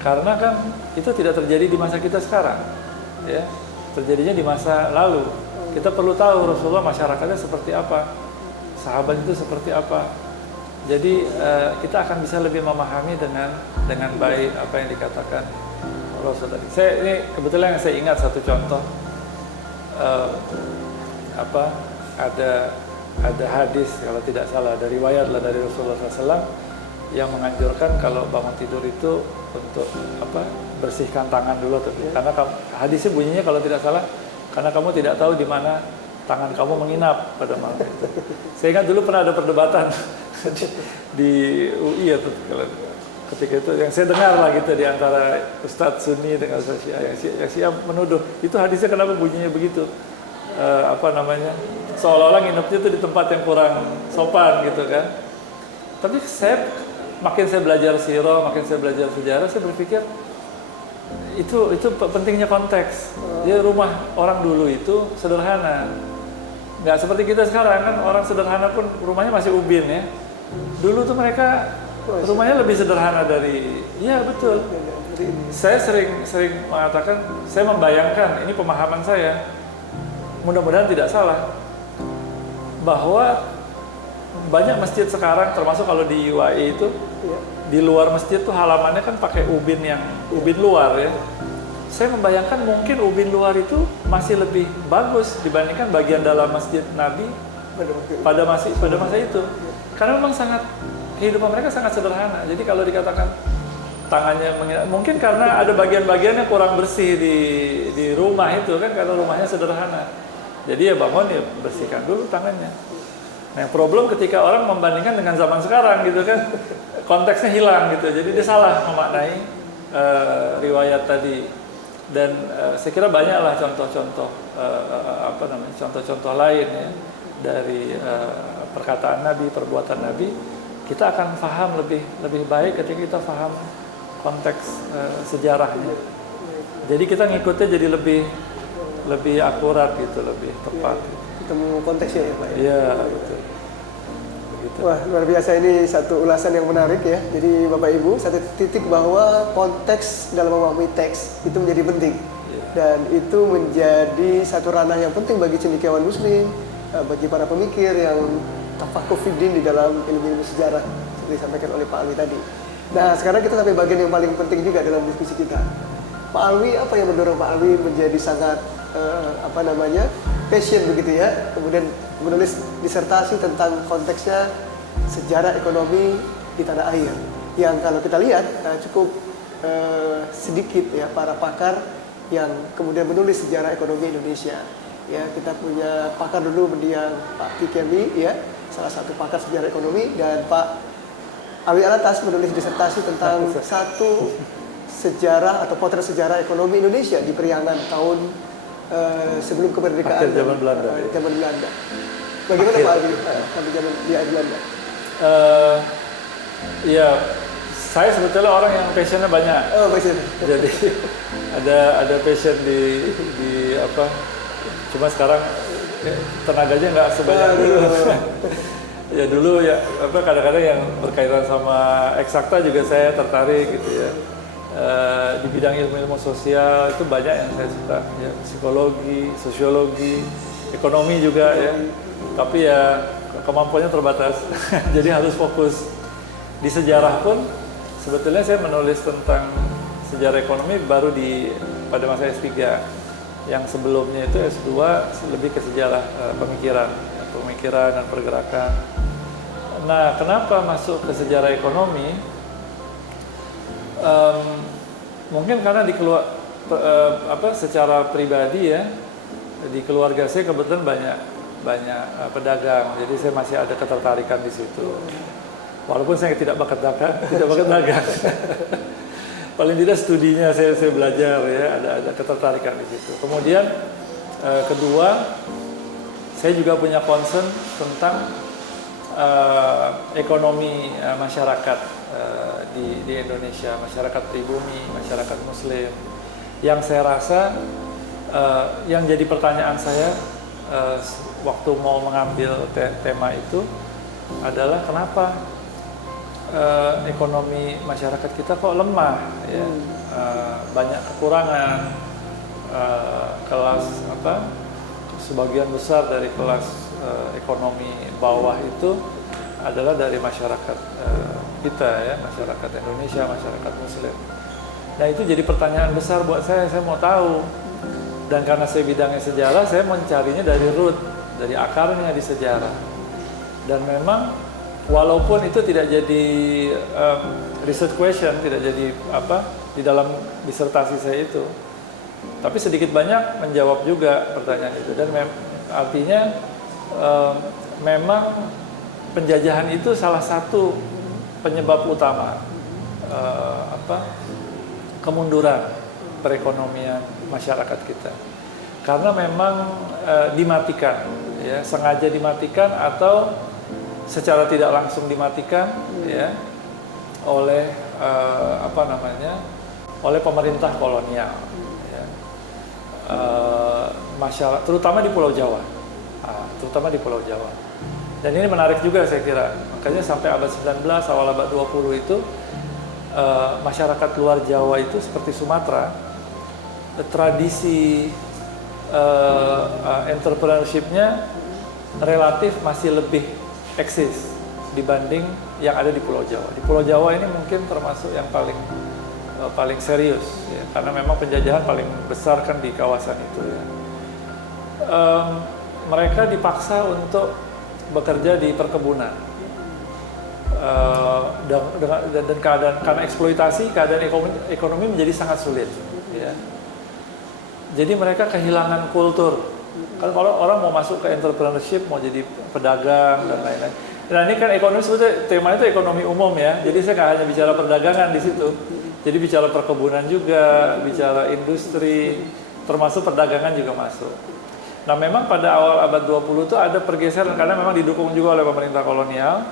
karena kan itu tidak terjadi di masa kita sekarang, ya, terjadinya di masa lalu. Kita perlu tahu Rasulullah masyarakatnya seperti apa, sahabat itu seperti apa. Jadi kita akan bisa lebih memahami dengan baik apa yang dikatakan Rasul tadi. Ini kebetulan yang saya ingat satu contoh, ada hadis kalau tidak salah, ada riwayat lah dari Rasulullah SAW yang menganjurkan kalau bangun tidur itu untuk bersihkan tangan dulu, karena hadisnya bunyinya kalau tidak salah, karena kamu tidak tahu di mana tangan kamu menginap pada malam itu. Saya ingat dulu pernah ada perdebatan di UI ya, ketika itu yang saya dengar lah gitu di antara Ustadz Sunni dengan Ustadz Syiah, yang Syiah menuduh itu hadisnya kenapa bunyinya begitu, seolah-olah nginepnya itu di tempat yang kurang sopan gitu kan. Tapi makin saya belajar sirah, makin saya belajar sejarah, saya berpikir itu pentingnya konteks. Dia rumah orang dulu itu sederhana, nggak seperti kita sekarang kan, orang sederhana pun rumahnya masih ubin ya. Dulu tuh mereka rumahnya lebih sederhana dari, ya betul. Saya sering mengatakan, saya membayangkan, ini pemahaman saya, mudah-mudahan tidak salah, bahwa banyak masjid sekarang, termasuk kalau di UAE itu, di luar masjid tuh halamannya kan pakai ubin luar ya. Saya membayangkan mungkin ubin luar itu masih lebih bagus dibandingkan bagian dalam masjid Nabi pada masa itu. Karena memang kehidupan mereka sangat sederhana. Jadi kalau dikatakan tangannya mungkin karena ada bagian-bagian yang kurang bersih di rumah itu kan, karena rumahnya sederhana. Jadi ya bangun ya bersihkan dulu tangannya. Nah, problem ketika orang membandingkan dengan zaman sekarang gitu kan, konteksnya hilang gitu. Jadi dia salah memaknai riwayat tadi. Dan saya kira banyaklah contoh-contoh contoh-contoh lain ya dari perkataan Nabi, perbuatan Nabi. Kita akan paham lebih baik ketika kita paham konteks sejarahnya. Jadi kita ngikutnya jadi lebih akurat gitu, lebih tepat. Ketemu konteksnya ya Pak ya? Iya, betul. Begitu. Wah, luar biasa, ini satu ulasan yang menarik ya. Jadi Bapak Ibu, satu titik bahwa konteks dalam memahami teks itu menjadi penting. Dan itu menjadi satu ranah yang penting bagi cendekiawan muslim, bagi para pemikir yang tafakuh fiddin di dalam ilmu sejarah, seperti disampaikan oleh Pak Alwi tadi. Nah, sekarang kita sampai bagian yang paling penting juga dalam diskusi kita. Pak Alwi, apa yang mendorong Pak Alwi menjadi sangat passion begitu ya, kemudian menulis disertasi tentang konteksnya sejarah ekonomi di tanah air, yang kalau kita lihat cukup sedikit ya para pakar yang kemudian menulis sejarah ekonomi Indonesia. Ya, kita punya pakar dulu mendiang Pak Fikemi ya, salah satu pakar sejarah ekonomi, dan Pak Alwi Alatas menulis disertasi tentang satu sejarah atau potret sejarah ekonomi Indonesia di periangan tahun sebelum kemerdekaan, akhir zaman Belanda. Zaman Belanda. Bagaimana Pak Alwi sampai zaman di Belanda? Ya, saya sebetulnya orang yang passionnya banyak. Oh, passion. Jadi ada passion di apa? Cuma sekarang tenaganya nggak sebanyak dulu. Ya dulu ya kadang-kadang yang berkaitan sama eksakta juga saya tertarik gitu ya. Di bidang ilmu sosial itu banyak yang saya suka ya, psikologi, sosiologi, ekonomi juga ya. Tapi ya kemampuannya terbatas. Jadi harus fokus. Di sejarah pun sebetulnya saya menulis tentang sejarah ekonomi baru pada masa S3. Yang sebelumnya itu S2 lebih ke sejarah pemikiran dan pergerakan. Nah, kenapa masuk ke sejarah ekonomi? Mungkin karena secara pribadi ya, di keluarga saya kebetulan banyak pedagang, jadi saya masih ada ketertarikan di situ. Walaupun saya tidak bakat dagang, paling tidak studinya saya belajar ya, ada ketertarikan di situ. Kemudian kedua, saya juga punya concern tentang ekonomi masyarakat di Indonesia, masyarakat pribumi, masyarakat Muslim. Yang saya rasa yang jadi pertanyaan saya waktu mau mengambil tema itu adalah kenapa ekonomi masyarakat kita kok lemah ya, banyak kekurangan, kelas sebagian besar dari kelas ekonomi bawah itu adalah dari masyarakat kita ya, masyarakat Indonesia, masyarakat Muslim. Nah itu jadi pertanyaan besar buat saya mau tahu. Dan karena saya bidangnya sejarah, saya mencarinya dari root, dari akarnya di sejarah. Dan memang walaupun itu tidak jadi research question, tidak jadi di dalam disertasi saya itu, tapi sedikit banyak menjawab juga pertanyaan itu. Dan artinya memang penjajahan itu salah satu penyebab utama kemunduran perekonomian masyarakat kita, karena memang dimatikan, ya, sengaja dimatikan atau secara tidak langsung dimatikan, ya, oleh oleh pemerintah kolonial, ya. Masyarakat, terutama di Pulau Jawa, Dan ini menarik juga saya kira, makanya sampai abad 19, awal abad 20 itu masyarakat luar Jawa itu seperti Sumatera, tradisi entrepreneurship-nya relatif masih lebih eksis dibanding yang ada di Pulau Jawa. Di Pulau Jawa ini mungkin termasuk yang paling serius, ya, karena memang penjajahan paling besar kan di kawasan itu. Ya. Mereka dipaksa untuk bekerja di perkebunan, dan karena eksploitasi, keadaan ekonomi menjadi sangat sulit. Ya. Jadi mereka kehilangan kultur. Kan kalau orang mau masuk ke entrepreneurship, mau jadi pedagang dan lain-lain. Nah ini kan ekonomi, sebetulnya tema itu ekonomi umum ya. Jadi saya nggak hanya bicara perdagangan di situ. Jadi bicara perkebunan juga, bicara industri, termasuk perdagangan juga masuk. Nah memang pada awal abad 20 itu ada pergeseran karena memang didukung juga oleh pemerintah kolonial,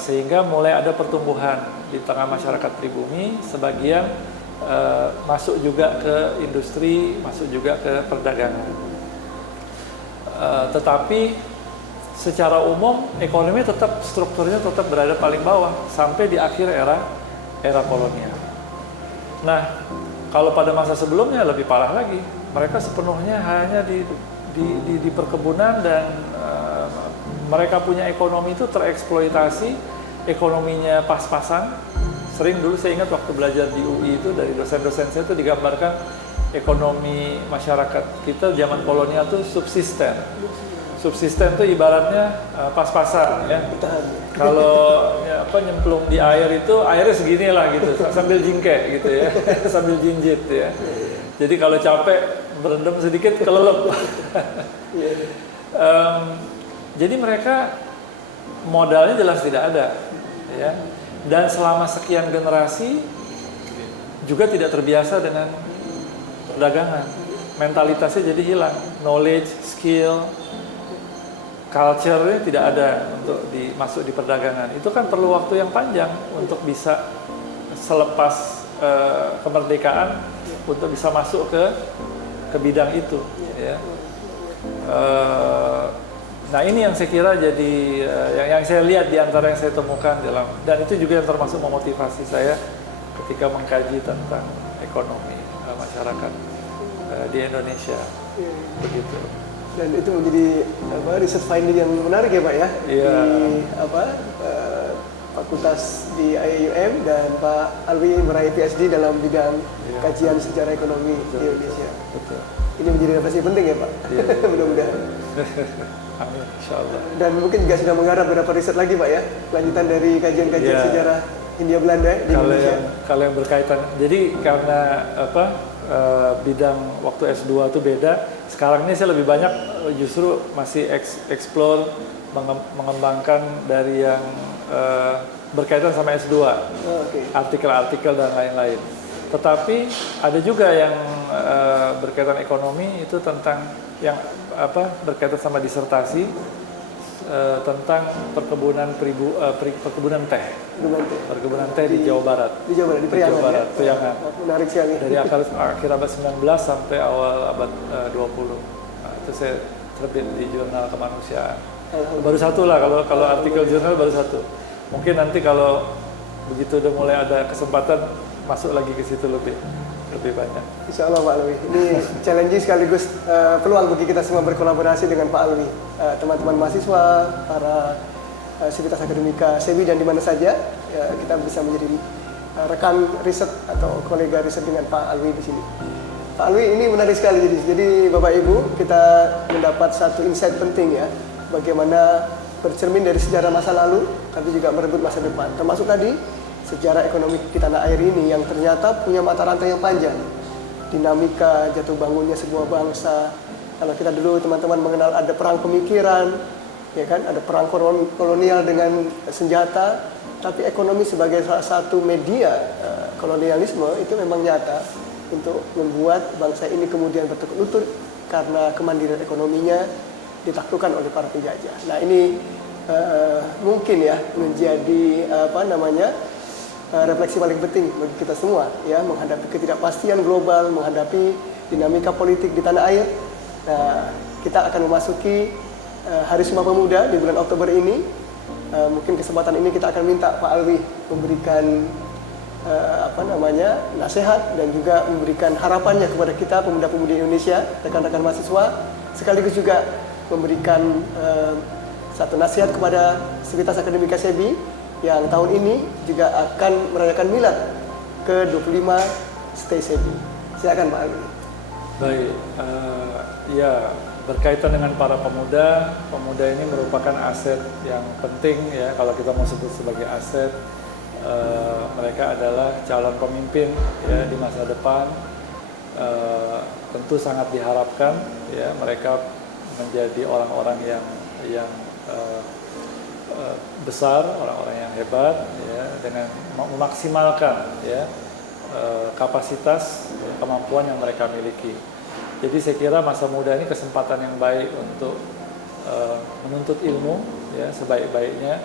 sehingga mulai ada pertumbuhan di tengah masyarakat pribumi, sebagian masuk juga ke industri, masuk juga ke perdagangan. Tetapi secara umum ekonomi strukturnya tetap berada paling bawah sampai di akhir era kolonial. Nah, kalau pada masa sebelumnya lebih parah lagi. Mereka sepenuhnya hanya di perkebunan dan mereka punya ekonomi itu tereksploitasi, ekonominya pas-pasan. Sering dulu saya ingat waktu belajar di UI itu dari dosen-dosen saya itu digambarkan ekonomi masyarakat kita zaman kolonial itu subsisten. Subsisten itu ibaratnya pas-pasan ya. Kalau nyemplung di air itu airnya segini lah gitu, sambil jingke gitu ya, sambil jinjit ya. Jadi kalau capek berendam sedikit kelelep. Jadi mereka modalnya jelas tidak ada, ya. Dan selama sekian generasi juga tidak terbiasa dengan perdagangan. Mentalitasnya jadi hilang, knowledge, skill, culture-nya tidak ada untuk masuk di perdagangan. Itu kan perlu waktu yang panjang untuk bisa selepas kemerdekaan untuk bisa masuk ke bidang itu, ya. Nah ini yang saya kira jadi yang saya lihat di antara yang saya temukan dan itu juga yang termasuk memotivasi saya ketika mengkaji tentang ekonomi masyarakat di Indonesia. Begitu. Dan itu menjadi research finding yang menarik ya Pak ya, Iya. di fakultas di IAIUM, dan Pak Alwi meraih PhD dalam bidang kajian sejarah ekonomi di Indonesia. Betul. Ini menjadi referensi penting ya Pak. Iya. Mudah-mudahan. Amin, insyaallah. Dan mungkin juga sudah menggarap beberapa riset lagi Pak ya, lanjutan dari kajian-kajian Iya. sejarah Hindia Belanda di Indonesia. Kalau yang berkaitan, jadi karena bidang waktu S2 itu beda. Sekarang ini saya lebih banyak justru masih explore, mengembangkan dari yang berkaitan sama S2, artikel-artikel dan lain-lain. Tetapi ada juga yang berkaitan ekonomi, itu tentang yang berkaitan sama disertasi tentang perkebunan teh. Perkebunan teh di Jawa Barat. Di Jawa Barat, di Priangan. Ya? Priangan. Menarik sekali. Dari akhir abad 19 sampai awal abad 20. Nah, itu saya terbit di jurnal kemanusiaan. Baru satu lah, kalau artikel jurnal baru satu. Mungkin nanti kalau begitu udah mulai ada kesempatan masuk lagi ke situ lebih banyak. Insya Allah Pak Alwi. Ini challenging sekaligus peluang bagi kita semua berkolaborasi dengan Pak Alwi. Teman-teman mahasiswa, para sivitas akademika SEBI dan di mana saja kita bisa menjadi rekan riset atau kolega riset dengan Pak Alwi di sini. Pak Alwi, ini menarik sekali. Jadi Bapak Ibu, kita mendapat satu insight penting ya, bagaimana bercermin dari sejarah masa lalu, tapi juga merebut masa depan. Termasuk tadi sejarah ekonomi di tanah air ini yang ternyata punya mata rantai yang panjang. Dinamika jatuh bangunnya sebuah bangsa. Kalau kita dulu teman-teman mengenal ada perang pemikiran, ya kan, ada perang kolonial dengan senjata, tapi ekonomi sebagai salah satu media kolonialisme itu memang nyata untuk membuat bangsa ini kemudian bertekuk lutut karena kemandirian ekonominya ditaklukkan oleh para penjajah. Nah ini mungkin ya menjadi refleksi paling penting bagi kita semua ya, menghadapi ketidakpastian global, menghadapi dinamika politik di tanah air. Nah, kita akan memasuki Hari Sumpah Pemuda di bulan Oktober ini. Mungkin kesempatan ini kita akan minta Pak Alwi memberikan nasihat dan juga memberikan harapannya kepada kita pemuda-pemudi Indonesia, rekan-rekan mahasiswa, sekaligus juga memberikan satu nasihat kepada Sivitas Akademika SEBI yang tahun ini juga akan merayakan milad ke-25 Stay SEBI. Silakan Pak Alwi. Baik, ya berkaitan dengan para pemuda ini merupakan aset yang penting ya, kalau kita mau sebut sebagai aset. Mereka adalah calon pemimpin ya di masa depan. Tentu sangat diharapkan ya mereka menjadi orang-orang yang besar, orang-orang yang hebat ya, dengan memaksimalkan ya kapasitas ya, kemampuan yang mereka miliki. Jadi saya kira masa muda ini kesempatan yang baik untuk menuntut ilmu ya sebaik-baiknya.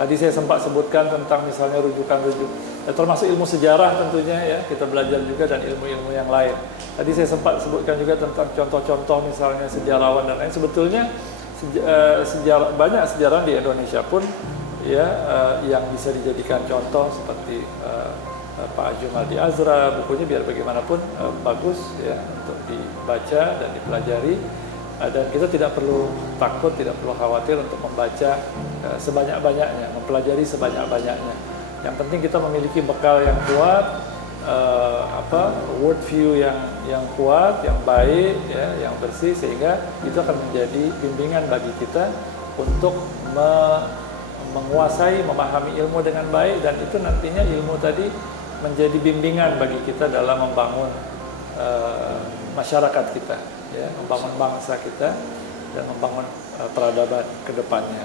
Tadi saya sempat sebutkan tentang misalnya termasuk ilmu sejarah tentunya ya, kita belajar juga, dan ilmu-ilmu yang lain. Tadi saya sempat sebutkan juga tentang contoh-contoh misalnya sejarawan dan lain. Sebetulnya banyak sejarawan di Indonesia pun ya yang bisa dijadikan contoh, seperti Pak Jumaldi Azra, bukunya biar bagaimanapun bagus ya untuk dibaca dan dipelajari, dan kita tidak perlu takut, tidak perlu khawatir untuk membaca sebanyak-banyaknya, mempelajari sebanyak-banyaknya. Yang penting kita memiliki bekal yang kuat, world view yang kuat, yang baik, ya, yang bersih, sehingga itu akan menjadi bimbingan bagi kita untuk menguasai, memahami ilmu dengan baik, dan itu nantinya ilmu tadi menjadi bimbingan bagi kita dalam membangun masyarakat kita, ya, membangun bangsa kita dan membangun peradaban ke depannya.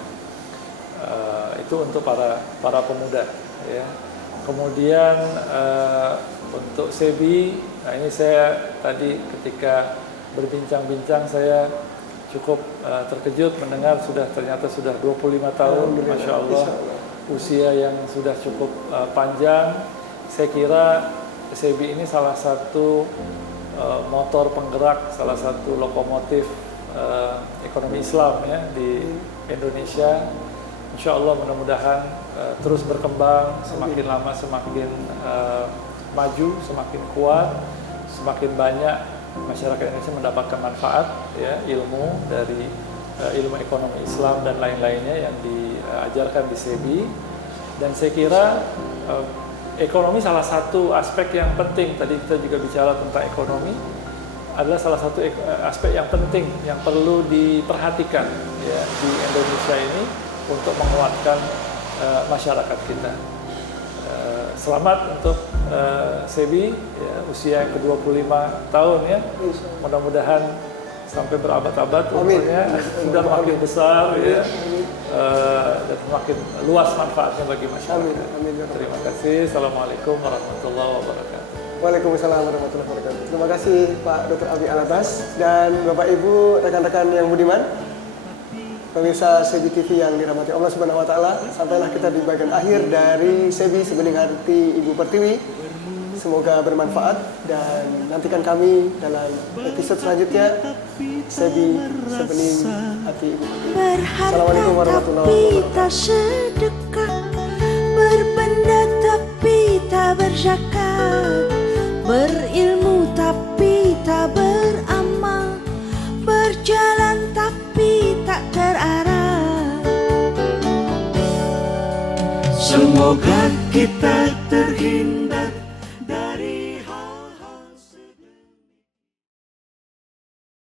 Itu untuk para pemuda, ya. Kemudian untuk SEBI, nah ini saya tadi ketika berbincang-bincang saya cukup terkejut mendengar ternyata sudah 25 tahun, Masya Allah, usia yang sudah cukup panjang. Saya kira SEBI ini salah satu motor penggerak, salah satu lokomotif ekonomi Islam ya di Indonesia. Insya Allah mudah-mudahan terus berkembang, semakin lama semakin maju, semakin kuat, semakin banyak masyarakat Indonesia mendapatkan manfaat ya, ilmu dari ilmu ekonomi Islam dan lain-lainnya yang diajarkan di SEBI. Dan saya kira ekonomi salah satu aspek yang penting. Tadi kita juga bicara tentang ekonomi, adalah salah satu aspek yang penting yang perlu diperhatikan ya di Indonesia ini untuk menguatkan masyarakat kita. Selamat untuk SEBI ya, usia yang ke-25 tahun ya. Mudah-mudahan sampai berabad-abad umurnya sudah makin besar ya, dan makin luas manfaatnya bagi masyarakat. Amin. Terima kasih. Assalamualaikum warahmatullahi wabarakatuh. Waalaikumsalam warahmatullahi wabarakatuh. Terima kasih Pak Dr. Alwi Alatas dan Bapak Ibu rekan-rekan yang budiman, pemirsa SEBI TV yang dirahmati Allah Subhanahu wa taala. Sampailah kita di bagian akhir dari SEBI Sebening Hati Ibu Pertiwi. Semoga bermanfaat dan nantikan kami dalam episode selanjutnya SEBI Sebening Hati Ibu Pertiwi. Assalamualaikum warahmatullahi wabarakatuh. Tak sedekah, berbenda tapi tak berzakat, berilmu tapi tak beramal, berjalan tapi tak terarah. Semoga kita terhindar